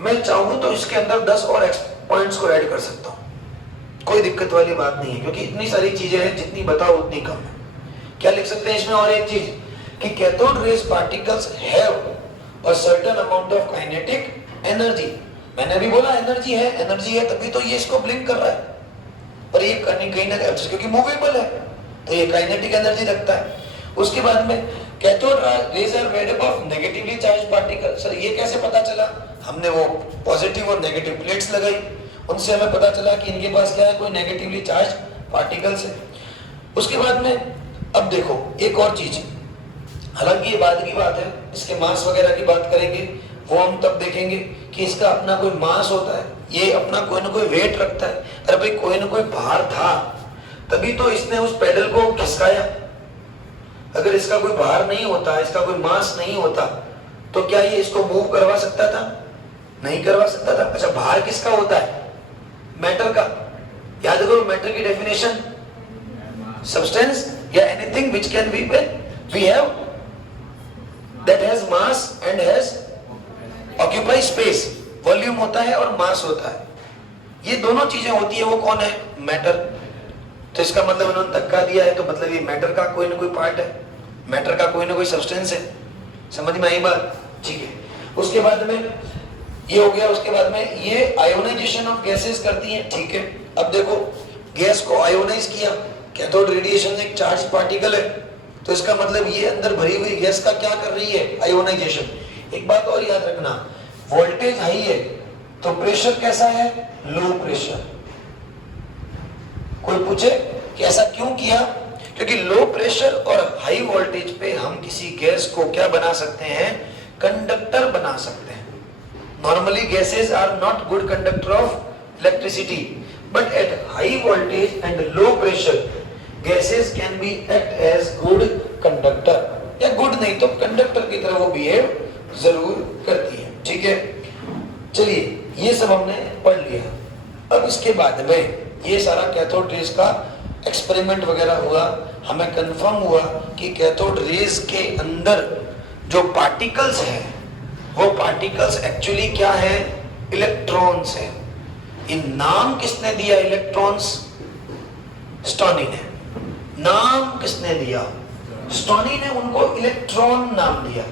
मैं चाहूं तो इसके अंदर 10 और पॉइंट्स को ऐड कर सकता हूं, कोई दिक्कत वाली बात नहीं है, क्योंकि इतनी सारी चीजें हैं, जितनी बताओ उतनी कम है। क्या लिख सकते हैं इसमें? और एक चीज कि cathode rays particles have a certain amount of kinetic energy. मैंने अभी बोला एनर्जी है तभी तो ये इसको ब्लिंक कर रहा है, और ये कहीं ना कहीं क्योंकि मूवेबल है तो ये काइनेटिक एनर्जी रखता है। उसके बाद में cathode rays are made up of negatively charged particle. Sir ये कैसे पता चला? हमने वो पॉजिटिव और नेगेटिव प्लेट्स लगाई, उनसे हमें पता चला कि इनके पास क्या है, कोई नेगेटिवली चार्ज पार्टिकल्स है। उसके बाद में अब देखो एक और चीज, हालांकि ये बाद की बात है, इसके मास वगैरह की बात करेंगे, वो हम तब देखेंगे कि इसका अपना कोई मास होता है, ये अपना कोई ना कोई वेट रखता है। अरे भाई कोई ना कोई भार था तभी तो इसने उस पेडल को खिसकाया। अगर इसका कोई भार नहीं होता, इसका कोई मास नहीं होता, तो क्या ये इसको मूव करवा सकता था? नहीं करवा सकता था। अच्छा, भार किसका होता है? मैटर का। याद करो मैटर की डेफिनेशन, सब्सटेंस या anything which can be we have that has mass and has occupy space. Volume होता है और मास होता है, ये दोनों चीजें होती है। वो कौन है? मैटर। तो इसका मतलब इन्होंने धक्का दिया है, तो मतलब ये मैटर का कोई ना कोई पार्ट है, मैटर का कोई ना कोई सब्सटेंस है। समझ में आई बात? ठीक है। उसके बाद में ये हो गया। उसके बाद में ये आयोनाइजेशन ऑफ गैसेस करती हैं, ठीक है। अब देखो गैस को आयोनाइज किया, कैथोड रेडिएशन एक चार्ज पार्टिकल है, तो इसका मतलब ये अंदर भरी हुई गैस का क्या कर रही है? आयोनाइजेशन। एक बात और याद रखना, वोल्टेज हाई है तो प्रेशर कैसा है? Low pressure. कोई पूछे कि ऐसा क्यों किया? क्योंकि लो प्रेशर और हाई वोल्टेज पे हम किसी गैस को क्या बना सकते हैं? कंडक्टर बना सकते हैं। Normally gases are not good conductor of electricity, but at high voltage and low pressure gases can be act as good conductor, या गुड नहीं तो कंडक्टर की तरह वो बिहेव जरूर करती है, ठीक है। चलिए ये सब हमने पढ़ लिया। अब इसके बाद में ये सारा कैथोड रेज का एक्सपेरिमेंट वगैरह हुआ, हमें कंफर्म हुआ कि कैथोड रेज के अंदर जो पार्टिकल्स हैं वो पार्टिकल्स एक्चुअली क्या है, इलेक्ट्रॉन्स हैं। इन नाम किसने दिया इलेक्ट्रॉन्स? स्टोनी ने। नाम किसने दिया? स्टोनी ने उनको इलेक्ट्रॉन नाम दिया।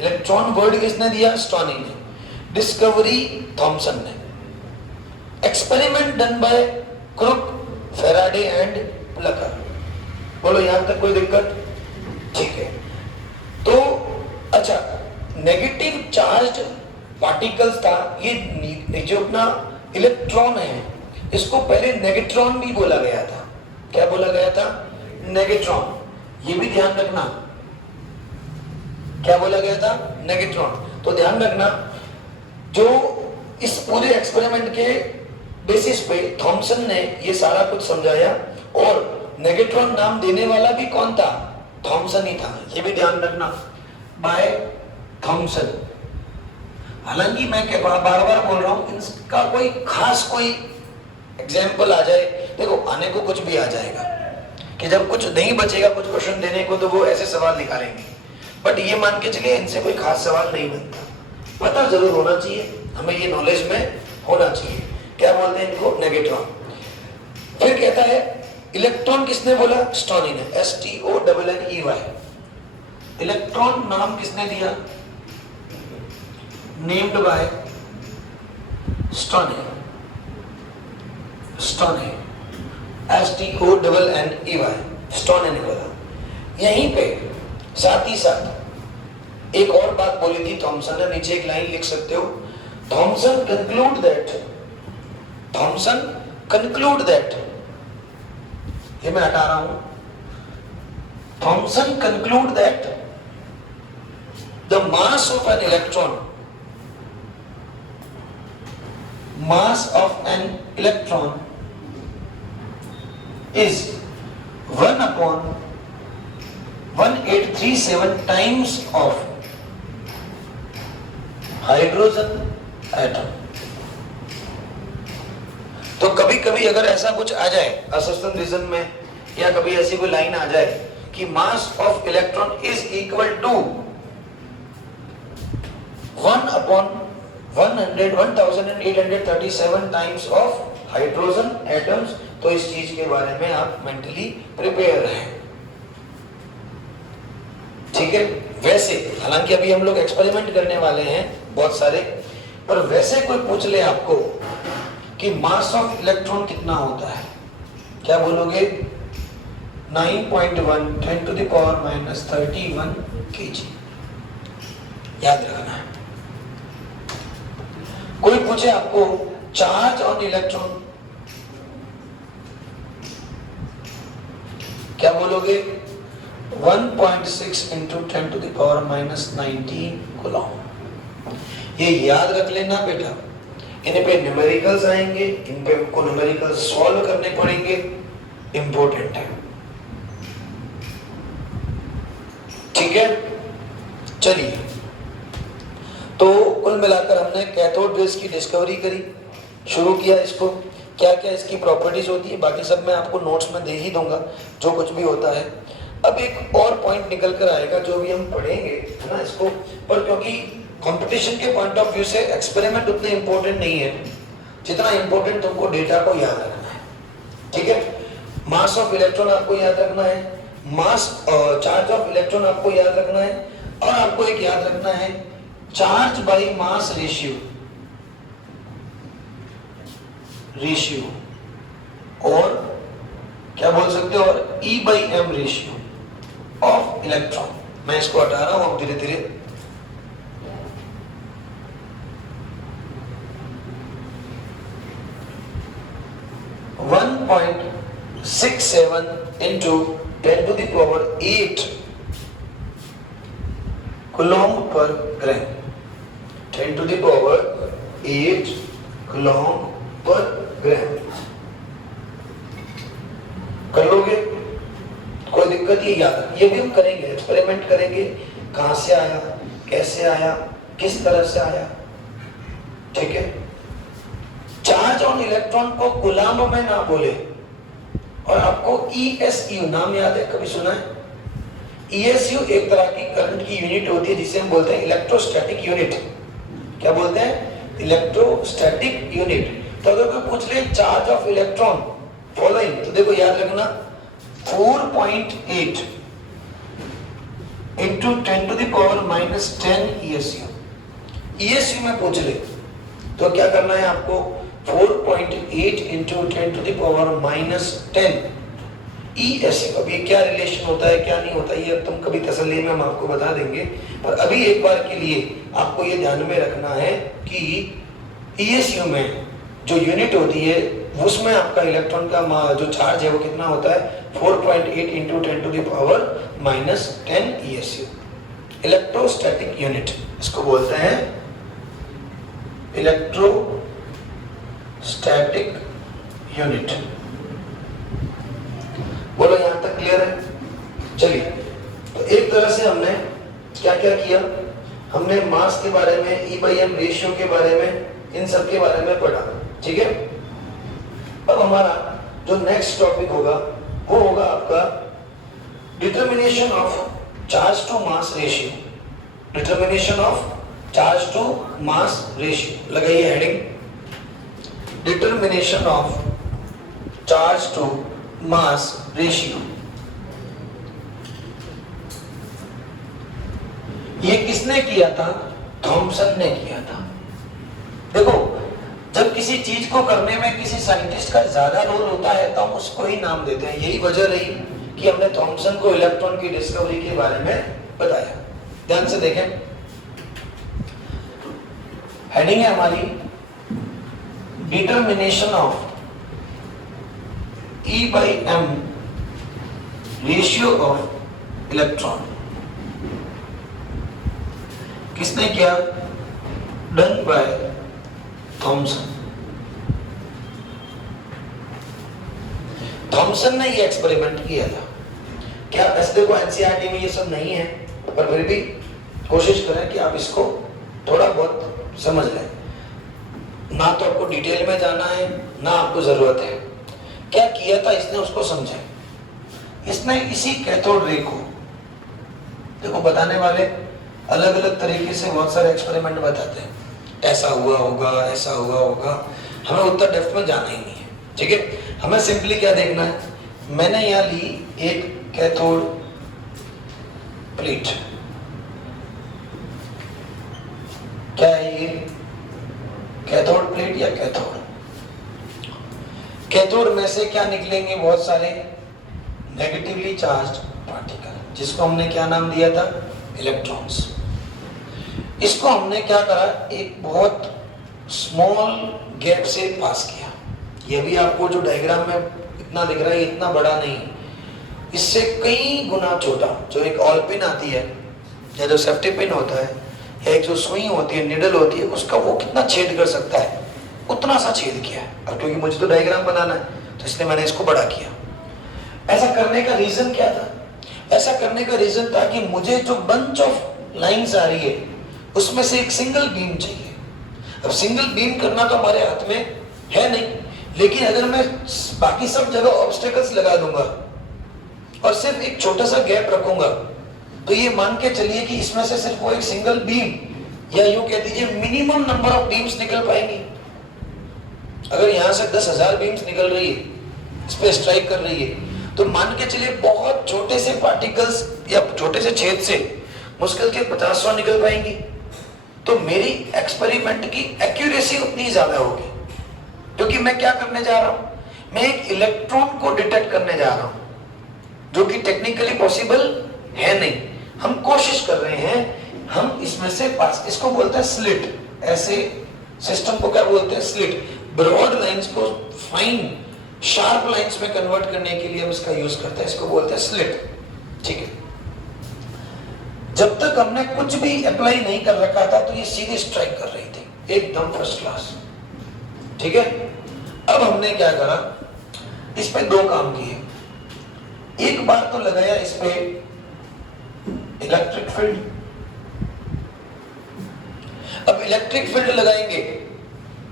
इलेक्ट्रॉन वर्ड किसने दिया? स्टोनी ने। डिस्कवरी थॉमसन ने। Experiment done by Crookes, Faraday and Plucker. बोलो यहां तक कोई दिक्कत? ठीक है। तो अच्छा, नेगेटिव चार्ज पार्टिकल्स था, ये जो अपना इलेक्ट्रॉन है इसको पहले नेगेट्रॉन भी बोला गया था। क्या बोला गया था? नेगेट्रॉन। ये भी ध्यान रखना, क्या बोला गया था? नेगेट्रॉन। तो ध्यान रखना, जो इस पूरे एक्सपेरिमेंट के बेसिस पे थॉमसन ने ये सारा कुछ समझाया, और नेगेट्रॉन नाम देने वाला भी कौन था? थॉमसन ही था। ये भी ध्यान रखना, बाय थॉमसन। हालांकि मैं बार बार बोल रहा हूं, इसका कोई खास कोई एग्जाम्पल आ जाए, देखो आने को कुछ भी आ जाएगा कि जब कुछ नहीं बचेगा कुछ क्वेश्चन देने को तो वो ऐसे सवाल निकालेंगे, बट ये मान के चलिए इनसे कोई खास सवाल नहीं बनता। पता जरूर होना चाहिए, हमें ये नॉलेज में होना चाहिए। क्या बोलते हैं इनको? नेगेट्रॉन। फिर कहता है इलेक्ट्रॉन किसने बोला? स्टोनी ने। STONNEY। इलेक्ट्रॉन नाम किसने दिया? Named by stony. Stony, STONNEY, stony ने बोला। यहीं पे साथ ही साथ एक और बात बोली थी थॉमसन ने, नीचे एक लाइन लिख सकते हो। थॉमसन कंक्लूड दैट, ये मैं हटा रहा हूं। Thomson conclude that the mass of an electron, mass of an electron is 1/1837 times of hydrogen atom. तो कभी कभी अगर ऐसा कुछ आ जाए असोसिएशन रीजन में, या कभी ऐसी कोई लाइन आ जाए कि mass of electron is equal to 1837 times of hydrogen atoms, तो इस चीज के बारे में आप मेंटली प्रिपेयर रहें। ठीक है। वैसे हालांकि अभी हम लोग एक्सपेरिमेंट करने वाले हैं बहुत सारे, पर वैसे कोई पूछ ले आपको कि मास ऑफ इलेक्ट्रॉन कितना होता है, क्या बोलोगे? 9.1 10⁻³ kg। याद रखना है। कोई पूछे आपको चार्ज ऑन इलेक्ट्रॉन, क्या बोलोगे? 1.6 × 10⁻⁻19 कूलम। ये याद रख लेना बेटा। इन पे न्यूमेरिकल्स आएंगे, इन पे आपको न्यूमेरिकल्स सॉल्व करने पड़ेंगे, इंपॉर्टेंट है। ठीक है, चलिए। तो कुल मिलाकर हमने कैथोड रेज की डिस्कवरी करी, शुरू किया इसको, क्या क्या इसकी प्रॉपर्टीज होती है, बाकी सब मैं आपको नोट्स में दे ही दूंगा जो कुछ भी होता है। अब एक और पॉइंट निकल कर आएगा जो भी हम पढ़ेंगे, है ना इसको, पर क्योंकि कंपटीशन के पॉइंट ऑफ व्यू से एक्सपेरिमेंट उतने इंपॉर्टेंट नहीं है जितना इंपॉर्टेंट तुमको डेटा को याद रखना है। ठीक है। मास ऑफ इलेक्ट्रॉन आपको याद रखना है, मास चार्ज ऑफ इलेक्ट्रॉन आपको याद रखना है, और आपको एक याद रखना है चार्ज बाय मास रेशियो, और क्या बोल सकते हो, और E/m रेशियो ऑफ इलेक्ट्रॉन। मैं इसको हटा रहा हूं अब धीरे धीरे। वन 1.67 into 10⁸ कूलॉम पर ग्राम। 10⁸ कूलॉम पर ग्राम। कर लोगे? कोई दिक्कत? ये याद, ये भी हम करेंगे, एक्सपेरिमेंट करेंगे, कहां से आया, कैसे आया, किस तरह से आया। ठीक है। चार्ज ऑन इलेक्ट्रॉन को कूलॉम में ना बोले, और आपको ESU नाम याद है, कभी सुना है? ESU एक तरह की करंट की यूनिट होती है जिसे हम बोलते हैं इलेक्ट्रोस्टैटिक यूनिट। क्या बोलते हैं? Electrostatic unit. तो अगर कोई पूछ ले चार्ज ऑफ इलेक्ट्रॉन फॉलोइंग, तो देखो याद रखना 4.8 into 10 to the power -10 ESU। ESU में पूछ ले तो क्या करना है आपको? 4.8 into 10 to the power -10 ESU। अब ये क्या रिलेशन होता है, क्या नहीं होता, ये अब तुम कभी तसल्ली में हम आपको बता देंगे, पर अभी एक बार के लिए आपको ये ध्यान में रखना है कि ESU में जो यूनिट होती है उसमें आपका इलेक्ट्रॉन का जो चार्ज है वो कितना होता है? 4.8 into 10 to the power -10 ESU। Electrostatic unit इसको बोलते हैं इलेक्ट्रोस्टैटिक यूनिट। बोलो यहां तक क्लियर है? चलिए, तो एक तरह से हमने क्या क्या किया, हमने मास के बारे में, E/m रेशियो के बारे में, इन सब के बारे में पढ़ा, ठीक है। अब हमारा जो नेक्स्ट टॉपिक होगा वो होगा आपका determination of charge to mass ratio. Determination of charge to mass ratio, लगाइए heading, determination of charge to mass ratio. ये किसने किया था? थॉमसन ने किया था। देखो, जब किसी चीज को करने में किसी साइंटिस्ट का ज्यादा रोल होता है तो हम उसको ही नाम देते हैं। यही वजह रही कि हमने थॉमसन को इलेक्ट्रॉन की डिस्कवरी के बारे में बताया। ध्यान से देखें, हेडिंग है हमारी determination of E/m ratio of electron. किसने किया? Done by Thompson. थॉमसन ने ये एक्सपेरिमेंट किया था। क्या ऐसे देखो एनसीईआरटी में ये सब नहीं है, पर फिर भी कोशिश करें कि आप इसको थोड़ा बहुत समझ लें। ना तो आपको डिटेल में जाना है, ना आपको जरूरत है। क्या किया था इसने, उसको समझें। इसने इसी कैथोड रे को, देखो बताने वाले अलग अलग तरीके से बहुत सारे एक्सपेरिमेंट बताते हैं, ऐसा हुआ होगा, ऐसा हुआ होगा, हमें उतना डेप्थ में जाना ही नहीं है, ठीक है। हमें सिंपली क्या देखना है, मैंने यहाँ ली एक कैथोड प्लेट। क्या है ये? कैथोड प्लेट या कैथोड। कैथोड में से क्या निकलेंगे? बहुत सारे नेगेटिवली चार्ज्ड पार्टिकल, जिसको हमने क्या नाम दिया था? इलेक्ट्रॉन्स। इसको हमने क्या करा? एक बहुत स्मॉल गैप से पास किया। ये भी आपको जो डायग्राम में इतना दिख रहा है, इतना बड़ा नहीं, इससे कई गुना छोटा। जो एक ऑल पिन आती है या जो सेफ्टी पिन होता है या एक जो सुई होती है, निडल होती है, उसका वो कितना छेद कर सकता है, उतना सा छेद किया है। अब क्योंकि मुझे तो डायग्राम बनाना है तो इसलिए मैंने इसको बड़ा किया। ऐसा करने का रीजन क्या था? ऐसा करने का रीजन था कि मुझे जो बंच ऑफ लाइंस आ रही है उसमें से एक सिंगल बीम चाहिए। अब सिंगल बीम करना तो हमारे हाथ में है नहीं, लेकिन अगर मैं बाकी सब जगह ऑब्स्टेकल्स लगा दूंगा और सिर्फ एक छोटा सा गैप रखूंगा, तो ये मान के चलिए कि इसमें से सिर्फ वो एक सिंगल बीम या यूं कह दीजिए मिनिमम नंबर ऑफ बीम्स निकल पाएंगी। अगर यहां से 10,000 बीम्स निकल रही है, इस पे स्ट्राइक कर रही है, तो मान के चलिए बहुत छोटे से पार्टिकल्स या छोटे से छेद से मुश्किल के 50-100 निकल पाएंगी। तो मेरी एक्सपेरिमेंट की एक्यूरेसी उतनी ज्यादा होगी, क्योंकि मैं क्या करने जा रहा हूं? मैं एक इलेक्ट्रॉन को डिटेक्ट करने जा रहा हूं, जो कि टेक्निकली पॉसिबल है नहीं। हम कोशिश कर रहे हैं, हम इसमें से पास, इसको बोलते हैं स्लिट। ऐसे सिस्टम को क्या बोलते हैं? स्लिट। ब्रॉड लाइंस को फाइन शार्प लाइंस में कन्वर्ट करने के लिए हम इसका यूज करते हैं, इसको बोलते हैं स्लिट, ठीक है। जब तक हमने कुछ भी अप्लाई नहीं कर रखा था तो ये सीधे स्ट्राइक कर रही थी, एकदम फर्स्ट क्लास, ठीक है। अब हमने क्या करा? इस पे दो काम किए। एक बार तो लगाया इस पे इलेक्ट्रिक फील्ड। अब इलेक्ट्रिक फील्ड लगाएंगे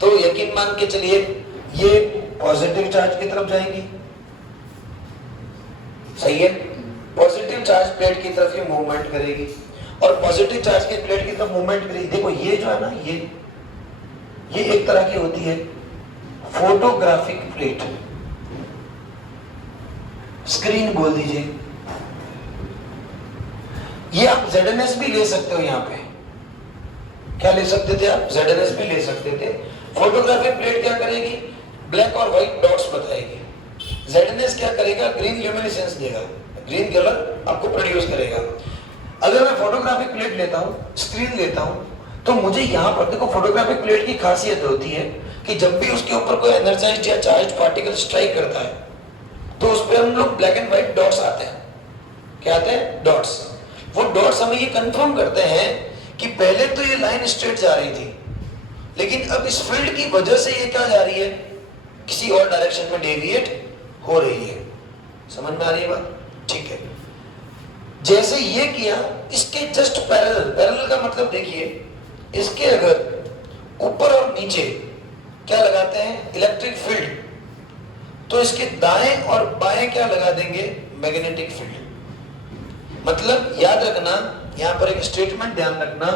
तो यकीन मान के चलिए ये पॉजिटिव चार्ज की तरफ जाएंगी सही है। पॉजिटिव चार्ज प्लेट की तरफ ये मूवमेंट करेगी और पॉजिटिव चार्ज के प्लेट की तरफ मूवमेंट करेगी। देखो ये जो है ना, ये एक तरह की होती है फोटोग्राफिक प्लेट, स्क्रीन बोल दीजिए। ये आप ZNS भी ले सकते हो। यहाँ पे क्या ले सकते थे आप? ZNS भी ले सकते थे। फोटोग्राफिक प्लेट क्या करेगी? ब्लैक और व्हाइट डॉट्स बताएगी। ZNS क्या करेगा? ग्रीन ल्यूमिनेसेंस देगा, ग्रीन कलर आपको प्रोड्यूस करेगा। अगर मैं फोटोग्राफिक प्लेट लेता हूं, स्क्रीन लेता हूं, तो मुझे यहां पर देखो, फोटोग्राफिक प्लेट की खासियत होती है कि जब भी उसके ऊपर कोई एनर्जाइज्ड या चार्ज्ड पार्टिकल स्ट्राइक करता है तो उस पर हम लोग ब्लैक एंड व्हाइट डॉट्स आते हैं। क्या आते हैं? डॉट्स। वो डॉट्स हमें ये कंफर्म करते हैं कि पहले तो ये लाइन स्ट्रेट जा रही थी, लेकिन अब इस फील्ड की वजह से ये क्या जा रही है? किसी और डायरेक्शन में डेविएट हो रही है। समझ में आ रही है बात? ठीक है। जैसे ये किया, इसके जस्ट पैरेलल, पैरेलल का मतलब देखिए, इसके अगर ऊपर और नीचे क्या लगाते हैं? इलेक्ट्रिक फील्ड, तो इसके दाएं और बाएं क्या लगा देंगे? Magnetic field. मतलब याद रखना, यहां पर एक स्टेटमेंट ध्यान रखना,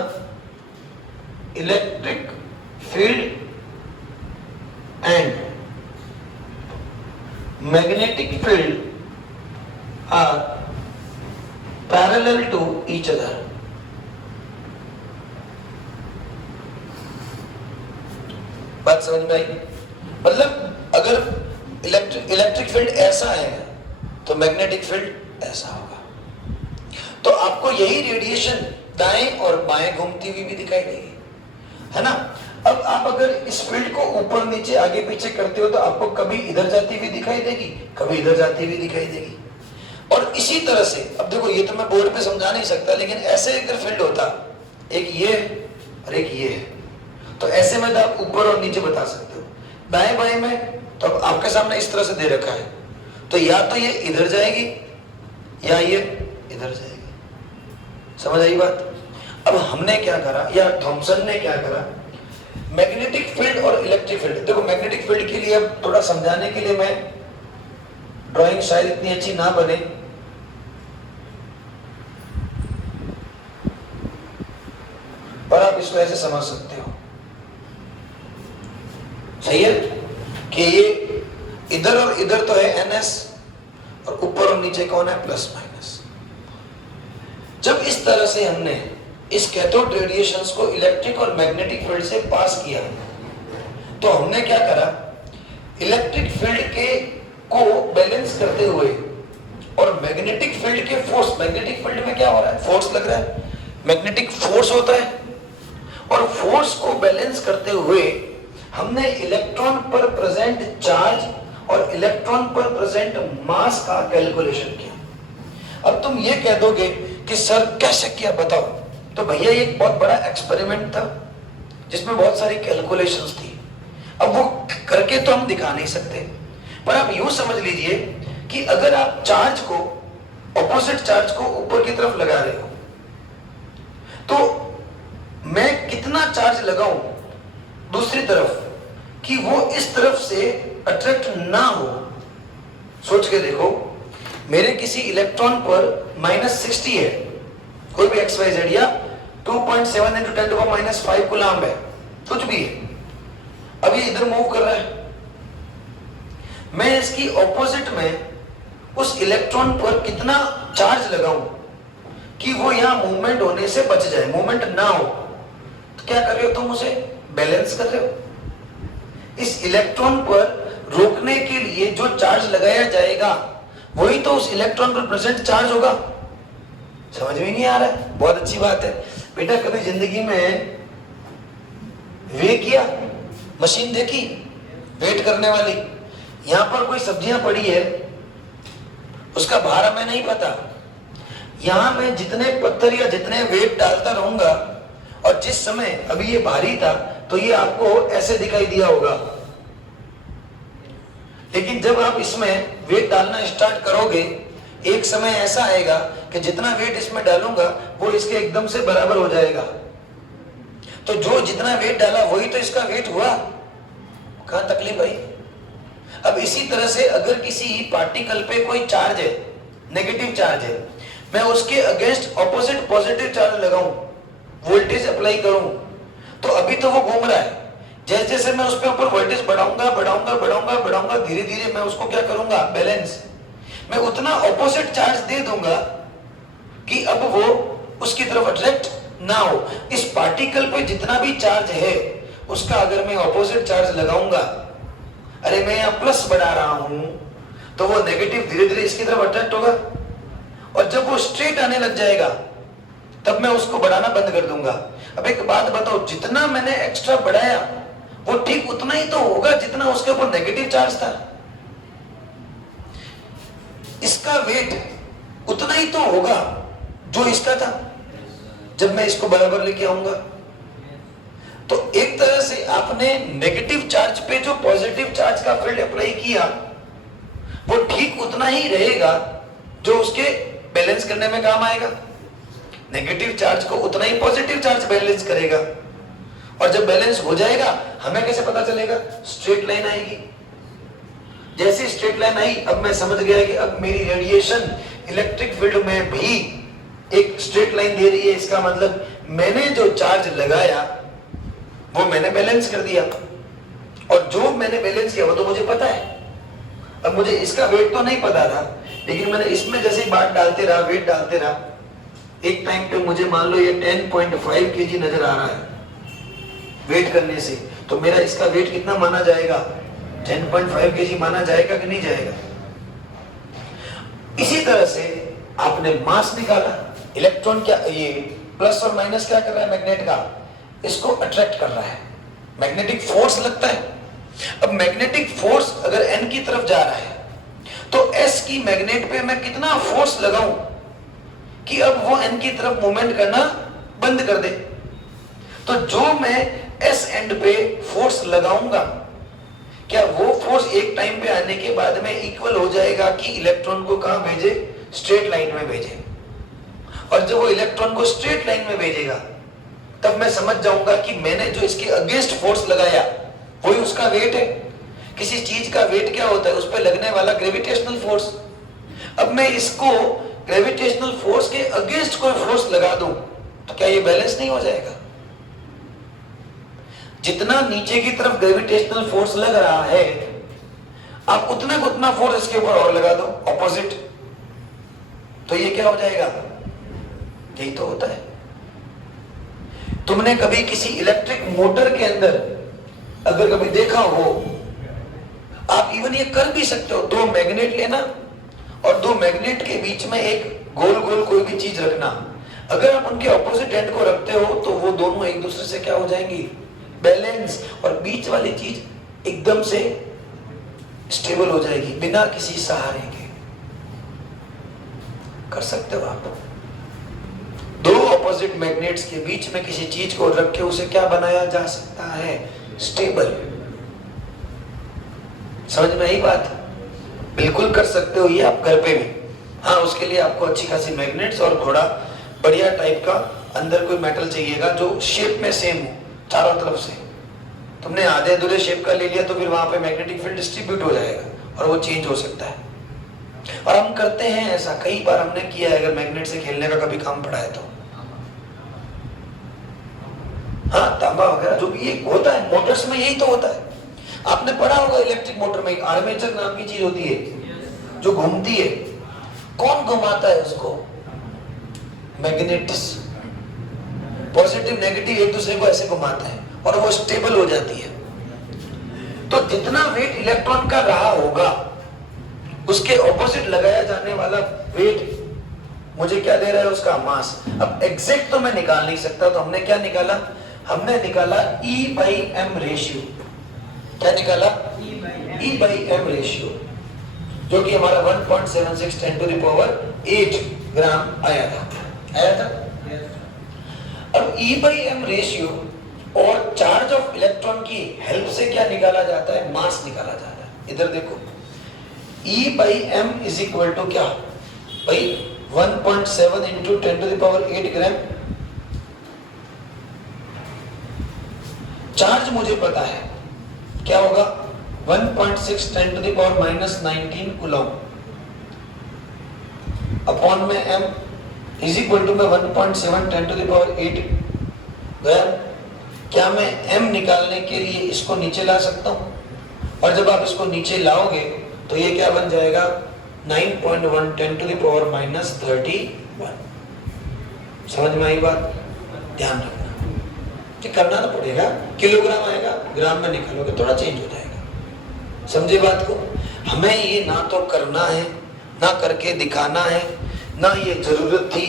electric field and magnetic field are parallel to each other. बात समझ में आई? मतलब अगर इलेक्ट्रिक फील्ड ऐसा है तो मैग्नेटिक फील्ड ऐसा होगा। तो आपको यही रेडिएशन दाएं और बाएं घूमती हुई भी दिखाई देगी, है ना? अब आप अगर इस फील्ड को ऊपर नीचे आगे पीछे करते हो तो आपको कभी इधर जाती हुई दिखाई देगी, कभी इधर जाती हुई दिखाई देगी। और इसी तरह से, अब देखो ये तो मैं बोर्ड पे समझा नहीं सकता, लेकिन ऐसे अगर फील्ड होता, एक ये और एक ये है, तो ऐसे में तो आप ऊपर और नीचे बता सकते हो। दाएं बाएं में तो अब आपके सामने इस तरह से दे रखा है, तो या तो ये इधर जाएगी या ये इधर जाएगी। समझ आई बात? अब हमने क्या करा, या थॉमसन ने क्या करा, मैग्नेटिक फील्ड और इलेक्ट्रिक फील्ड। देखो मैग्नेटिक फील्ड के लिए अब थोड़ा समझाने के लिए मैं, ड्राइंग शायद इतनी अच्छी ना बने, पर आप इसको ऐसे समझ सकते हो। सही है कि ये इधर और इधर तो है NS, और ऊपर और नीचे कौन है? Plus minus. जब इस तरह से हमने इस कैथोड रेडिएशंस को इलेक्ट्रिक और मैग्नेटिक फील्ड से पास किया, तो हमने क्या करा, इलेक्ट्रिक फील्ड के को बैलेंस करते हुए और मैग्नेटिक फील्ड के फोर्स, मैग्नेटिक फील्ड में क्या हो रहा है? फोर्स लग रहा है, मैग्नेटिक फोर्स होता है, और फोर्स को बैलेंस करते हुए हमने इलेक्ट्रॉन पर प्रेजेंट चार्ज और इलेक्ट्रॉन पर प्रेजेंट मास का कैलकुलेशन किया। अब तुम ये कह दोगे कि सर कैसे किया बताओ, तो भैया ये एक बहुत बड़ा एक्सपेरिमेंट था जिसमें बहुत सारी कैलकुलेशंस थी। अब वो करके तो हम दिखा नहीं सकते, पर आप यूं समझ लीजिए कि अगर आप चार्ज को, ऑपोजिट चार्ज को ऊपर की तरफ लगा रहे हो, तो मैं कितना चार्ज लगाऊं दूसरी तरफ कि वो इस तरफ से अट्रैक्ट ना हो। सोच के देखो, मेरे किसी इलेक्ट्रॉन पर -60 है, कोई भी XYZ, या 2.7 × 10⁻⁵ कूलम्ब है, कुछ भी है, अब ये इधर मूव कर रहा है। मैं इसकी ऑपोजिट में उस इलेक्ट्रॉन पर कितना चार्ज लगाऊं कि वो यहां मूवमेंट होने से बच जाए, मूवमेंट ना हो। तो क्या कर रहे हो तुम? उसे बैलेंस कर रहे हो। इस इलेक्ट्रॉन पर रोकने के लिए जो चार्ज लगाया जाएगा वही तो उस इलेक्ट्रॉन पर प्रेजेंट चार्ज होगा। समझ में नहीं आ रहा है? बहुत अच्छी बात है बेटा। कभी जिंदगी में वे किया, मशीन देखी वेट करने वाली? यहां पर कोई सब्जियां पड़ी है, उसका भार हमें नहीं पता, यहां मैं जितने पत्थर या जितने वेट डालता रहूंगा, और जिस समय अभी ये भारी था तो ये आपको ऐसे दिखाई दिया होगा, लेकिन जब आप इसमें वेट डालना स्टार्ट करोगे, एक समय ऐसा आएगा कि जितना वेट इसमें डालूंगा वो इसके एकदम से बराबर हो जाएगा। तो जो जितना वेट डाला वही तो इसका वेट हुआ। कहां तकलीफ भाई? अब इसी तरह से अगर किसी पार्टिकल पे कोई चार्ज है, नेगेटिव चार्ज है, मैं उसके अगेंस्ट ऑपोजिट पॉजिटिव चार्ज लगाऊं, वोल्टेज अप्लाई करूं, तो अभी तो वो घूम रहा है। जैसे जैसे मैं उस पे ऊपर वोल्टेज बढ़ाऊंगा बढ़ाऊंगा बढ़ाऊंगा बढ़ाऊंगा, धीरे धीरे मैं उसको क्या करूंगा, बैलेंस, मैं उतना ऑपोजिट चार्ज दे दूंगा कि अब वो उसकी तरफ अट्रैक्ट ना हो। इस पार्टिकल पे जितना भी चार्ज है उसका अगर मैं ऑपोजिट चार्ज लगाऊंगा, अरे मैं यहां प्लस बढ़ा रहा हूं, तो वो नेगेटिव धीरे धीरे इसकी तरफ अट्रैक्ट होगा, और जब वो स्ट्रेट आने लग जाएगा तब मैं उसको बढ़ाना बंद कर दूंगा। अब एक बात बताओ, जितना मैंने एक्स्ट्रा बढ़ाया वो ठीक उतना ही तो होगा जितना उसके ऊपर नेगेटिव चार्ज था। इसका वेट उतना ही तो होगा जो इसका था जब मैं इसको बराबर लेके आऊंगा। तो एक तरह से आपने नेगेटिव चार्ज पे जो पॉजिटिव चार्ज का फील्ड अप्लाई किया वो ठीक उतना ही रहेगा जो उसके बैलेंस करने में काम आएगा। नेगेटिव चार्ज को उतना ही पॉजिटिव चार्ज बैलेंस करेगा, और जब बैलेंस हो जाएगा हमें कैसे पता चलेगा, स्ट्रेट लाइन आएगी। जैसे स्ट्रेट लाइन आई, अब मैं समझ गया कि अब मेरी रेडिएशन इलेक्ट्रिक फील्ड में भी एक स्ट्रेट लाइन दे रही है। इसका मतलब मैंने जो चार्ज लगाया वो मैंने बैलेंस कर दिया, और जो मैंने बैलेंस किया वो तो मुझे पता है। अब मुझे इसका वेट तो नहीं पता था, लेकिन मैंने इसमें जैसे बात डालते रहा, वेट डालते रहा, एक टाइम पे मुझे मान लो ये 10.5 kg नजर आ रहा है वेट करने से, तो मेरा इसका वेट कितना माना जाएगा, 10.5 kg माना जाएगा कि नहीं जाएगा। इसी तरह से आपने मास निकाला, इलेक्ट्रॉन क्या, ये प्लस और माइनस क्या कर रहा है, मैग्नेट का इसको अट्रैक्ट कर रहा है, मैग्नेटिक फोर्स लगता है। अब मैग्नेटिक फोर्स अगर एन की तरफ जा रहा है तो एस की मैग्नेट पे मैं कितना फोर्स लगाऊं कि अब वो एन की तरफ मूवमेंट करना बंद कर दे। तो जो मैं एस एंड पे फोर्स लगाऊंगा, क्या वो फोर्स एक टाइम पे आने के बाद में इक्वल हो जाएगा कि इलेक्ट्रॉन को कहां भेजे, स्ट्रेट लाइन में भेजे। और जब वो इलेक्ट्रॉन को स्ट्रेट लाइन में भेजेगा तब मैं समझ जाऊंगा कि मैंने जो इसके अगेंस्ट फोर्स लगाया वही उसका वेट है। किसी चीज का वेट क्या होता है, उस पर लगने वाला ग्रेविटेशनल फोर्स। अब मैं इसको ग्रेविटेशनल फोर्स के अगेंस्ट कोई फोर्स लगा दूं तो क्या ये बैलेंस नहीं हो जाएगा। जितना नीचे की तरफ ग्रेविटेशनल फोर्स लग रहा है, आप उतना उतना फोर्स इसके ऊपर और लगा दो ऑपोजिट, तो ये क्या हो जाएगा, यही तो होता है। तुमने कभी किसी इलेक्ट्रिक मोटर के अंदर अगर कभी देखा हो, आप इवन ये कर भी सकते हो, दो मैग्नेट लेना और दो मैग्नेट के बीच में एक गोल गोल कोई भी चीज रखना। अगर आप उनके ऑपोजिट एंड को रखते हो तो वो दोनों एक दूसरे से क्या हो जाएंगी, बैलेंस, और बीच वाली चीज एकदम से स्टेबल हो जाएगी बिना किसी सहारे के। कर सकते हो आप। दो ऑपोजिट मैग्नेट्स के बीच में किसी चीज को रख के उसे क्या बनाया जा सकता है, स्टेबल। समझ में आई बात, बिल्कुल कर सकते हो ये आप घर पे भी। हाँ, उसके लिए आपको अच्छी खासी मैग्नेट्स और थोड़ा बढ़िया टाइप का अंदर कोई मेटल चाहिएगा जो शेप में सेम हो चारों तरफ से। तुमने आधे अधूरे शेप का ले लिया तो फिर वहां पे मैग्नेटिक फील्ड डिस्ट्रीब्यूट हो जाएगा और वो चेंज हो सकता है। और हम करते हैं ऐसा, कई बार हमने किया है, अगर मैग्नेट से खेलने का कभी काम पड़ा है तो। हाँ, तांबा वगैरह जो भी ये होता है, मोटर्स में यही तो होता है। आपने पढ़ा होगा इलेक्ट्रिक मोटर में आर्मेचर नाम की चीज होती है जो घूमती है। कौन घुमाता है उसको, मैग्नेटिस। पॉजिटिव नेगेटिव एक दूसरे को ऐसे घुमाता है और वो स्टेबल हो जाती है। तो जितना वेट इलेक्ट्रॉन का रहा होगा उसके ऑपोजिट लगाया जाने वाला वेट मुझे क्या दे रहा है, उसका मास। अब एग्जैक्ट तो मैं निकाल नहीं सकता, तो हमने क्या निकाला, हमने निकाला E/m रेशियो। क्या निकाला, E/m रेशियो, जो कि हमारा 1.76 10⁸ ग्राम आया था। अब E/m रेशियो और चार्ज ऑफ इलेक्ट्रॉन की हेल्प से क्या निकाला जाता है, मास निकाला जाता है। इधर देखो, E/m इज इक्वल टू क्या भाई, 1.7 इंटू 10⁸ ग्राम। चार्ज मुझे पता है क्या होगा, 1.6 10⁻⁻⁹ कूलम। अपॉन में m इज इक्वल टू में 1.7 10 to the power 8 गया। क्या मैं m निकालने के लिए इसको नीचे ला सकता हूं? और जब आप इसको नीचे लाओगे तो ये क्या बन जाएगा 9.1 10 to the power minus 31। समझ में आई बात? ध्यान रखना कि करना तो पड़ेगा, किलोग्राम आएगा, ग्राम में निकालोगे थोड़ा चेंज हो जाएगा। समझे बात को? हमें ये ना तो करना है, ना करके दिखाना है, ना ये जरूरत थी,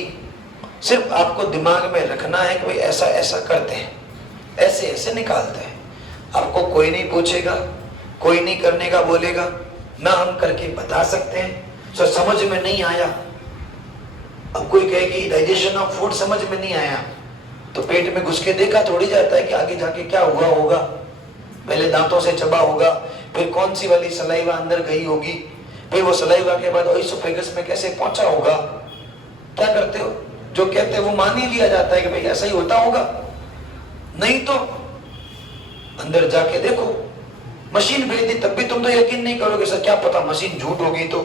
सिर्फ आपको दिमाग में रखना है कि भाई ऐसा ऐसा करते हैं, ऐसे ऐसे निकालते हैं। आपको कोई नहीं पूछेगा, कोई नहीं करने का बोलेगा, ना हम करके बता सकते हैं। तो समझ में नहीं आया, अब कोई कहे कि डाइजेशन ऑफ फूड समझ में नहीं आया, तो पेट में घुस के देखा थोड़ी जाता है कि आगे जाके क्या हुआ होगा। पहले दांतों से चबा होगा, फिर कौन सी वाली सलाइवा अंदर गई होगी, फिर वो सलाइवा के बाद ओइसोफेगस में कैसे पहुंचा होगा। क्या करते हो? जो कहते हैं वो मान ही लिया जाता है कि भाई ऐसा ही होता होगा। नहीं तो अंदर जाके देखो, मशीन भेज दी तब भी तुम तो यकीन नहीं करोगे सर, क्या पता मशीन झूठ होगी। तो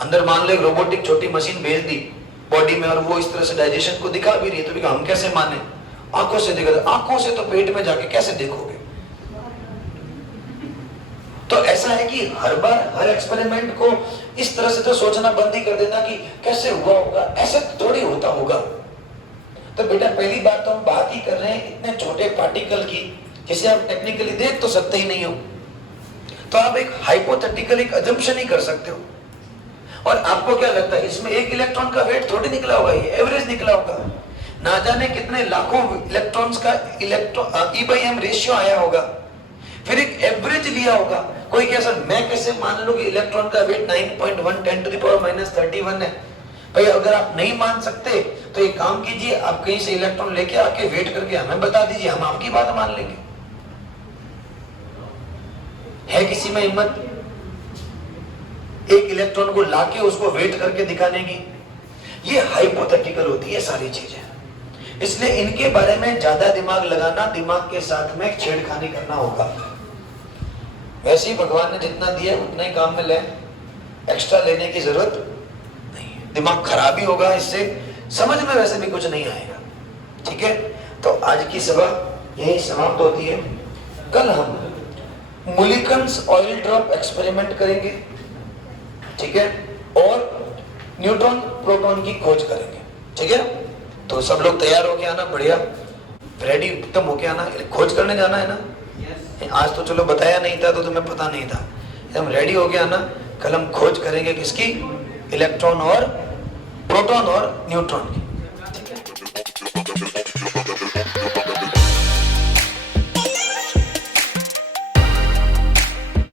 अंदर मान लो रोबोटिक छोटी मशीन भेज दी बॉडी में और वो इस तरह से डाइजेशन को दिखा भी रही है, तो भी हम कैसे माने? आंखों से देखा, आंखों से तो पेट में जाके कैसे देखोगे? तो ऐसा है कि हर बार हर एक्सपेरिमेंट को इस तरह से तो सोचना बंद ही कर देना कि कैसे हुआ होगा, ऐसे थोड़ी होता होगा। तो बेटा पहली बार तो हम बात ही कर रहे हैं इतने छोटे पार्टिकल की, जिसे आप टेक्निकली देख तो सकते ही नहीं हो, तो आप एक हाइपोथेटिकल एक अजम्पशन ही कर सकते हो। और आपको क्या लगता है इसमें एक इलेक्ट्रॉन का वेट थोड़ी निकला होगा, ये एवरेज निकला होगा। ना जाने कितने लाखों इलेक्ट्रॉन्स का E/m रेशियो आया होगा, फिर एक एवरेज लिया होगा। कोई क्या सर मैं कैसे मान लूं कि इलेक्ट्रॉन का wait 9.1 10 to the power minus 31 है? भाई अगर आप नहीं मान सकते तो एक काम कीजिए, आप कहीं से इलेक्ट्रॉन लेके आके वेट करके हमें बता दीजिए, हम आपकी बात मान लेंगे। है किसी में हिम्मत एक इलेक्ट्रॉन को लाके उसको वेट करके दिखाने की? ये हाइपोथेटिकल होती है सारी चीजें, इसलिए इनके बारे में ज्यादा दिमाग लगाना, दिमाग के साथ में छेड़खानी करना होगा। वैसे ही भगवान ने जितना दिया उतना ही काम में ले, एक्स्ट्रा लेने की जरूरत नहीं है। दिमाग खराब ही होगा इससे, समझ में वैसे भी कुछ नहीं आएगा। ठीक है, तो आज की सभा यही समाप्त होती है। कल हम मुलिकन्स ऑयल ड्रॉप एक्सपेरिमेंट करेंगे, ठीक है, और न्यूट्रॉन प्रोटॉन की खोज करेंगे। ठीक है, तो सब लोग तैयार होके आना, बढ़िया रेडी एकदम होके आना। खोज करने जाना है ना? आज तो चलो बताया नहीं था तो तुम्हें पता नहीं था, एकदम रेडी होके आना। कल हम खोज करेंगे किसकी? इलेक्ट्रॉन और प्रोटॉन और न्यूट्रॉन की।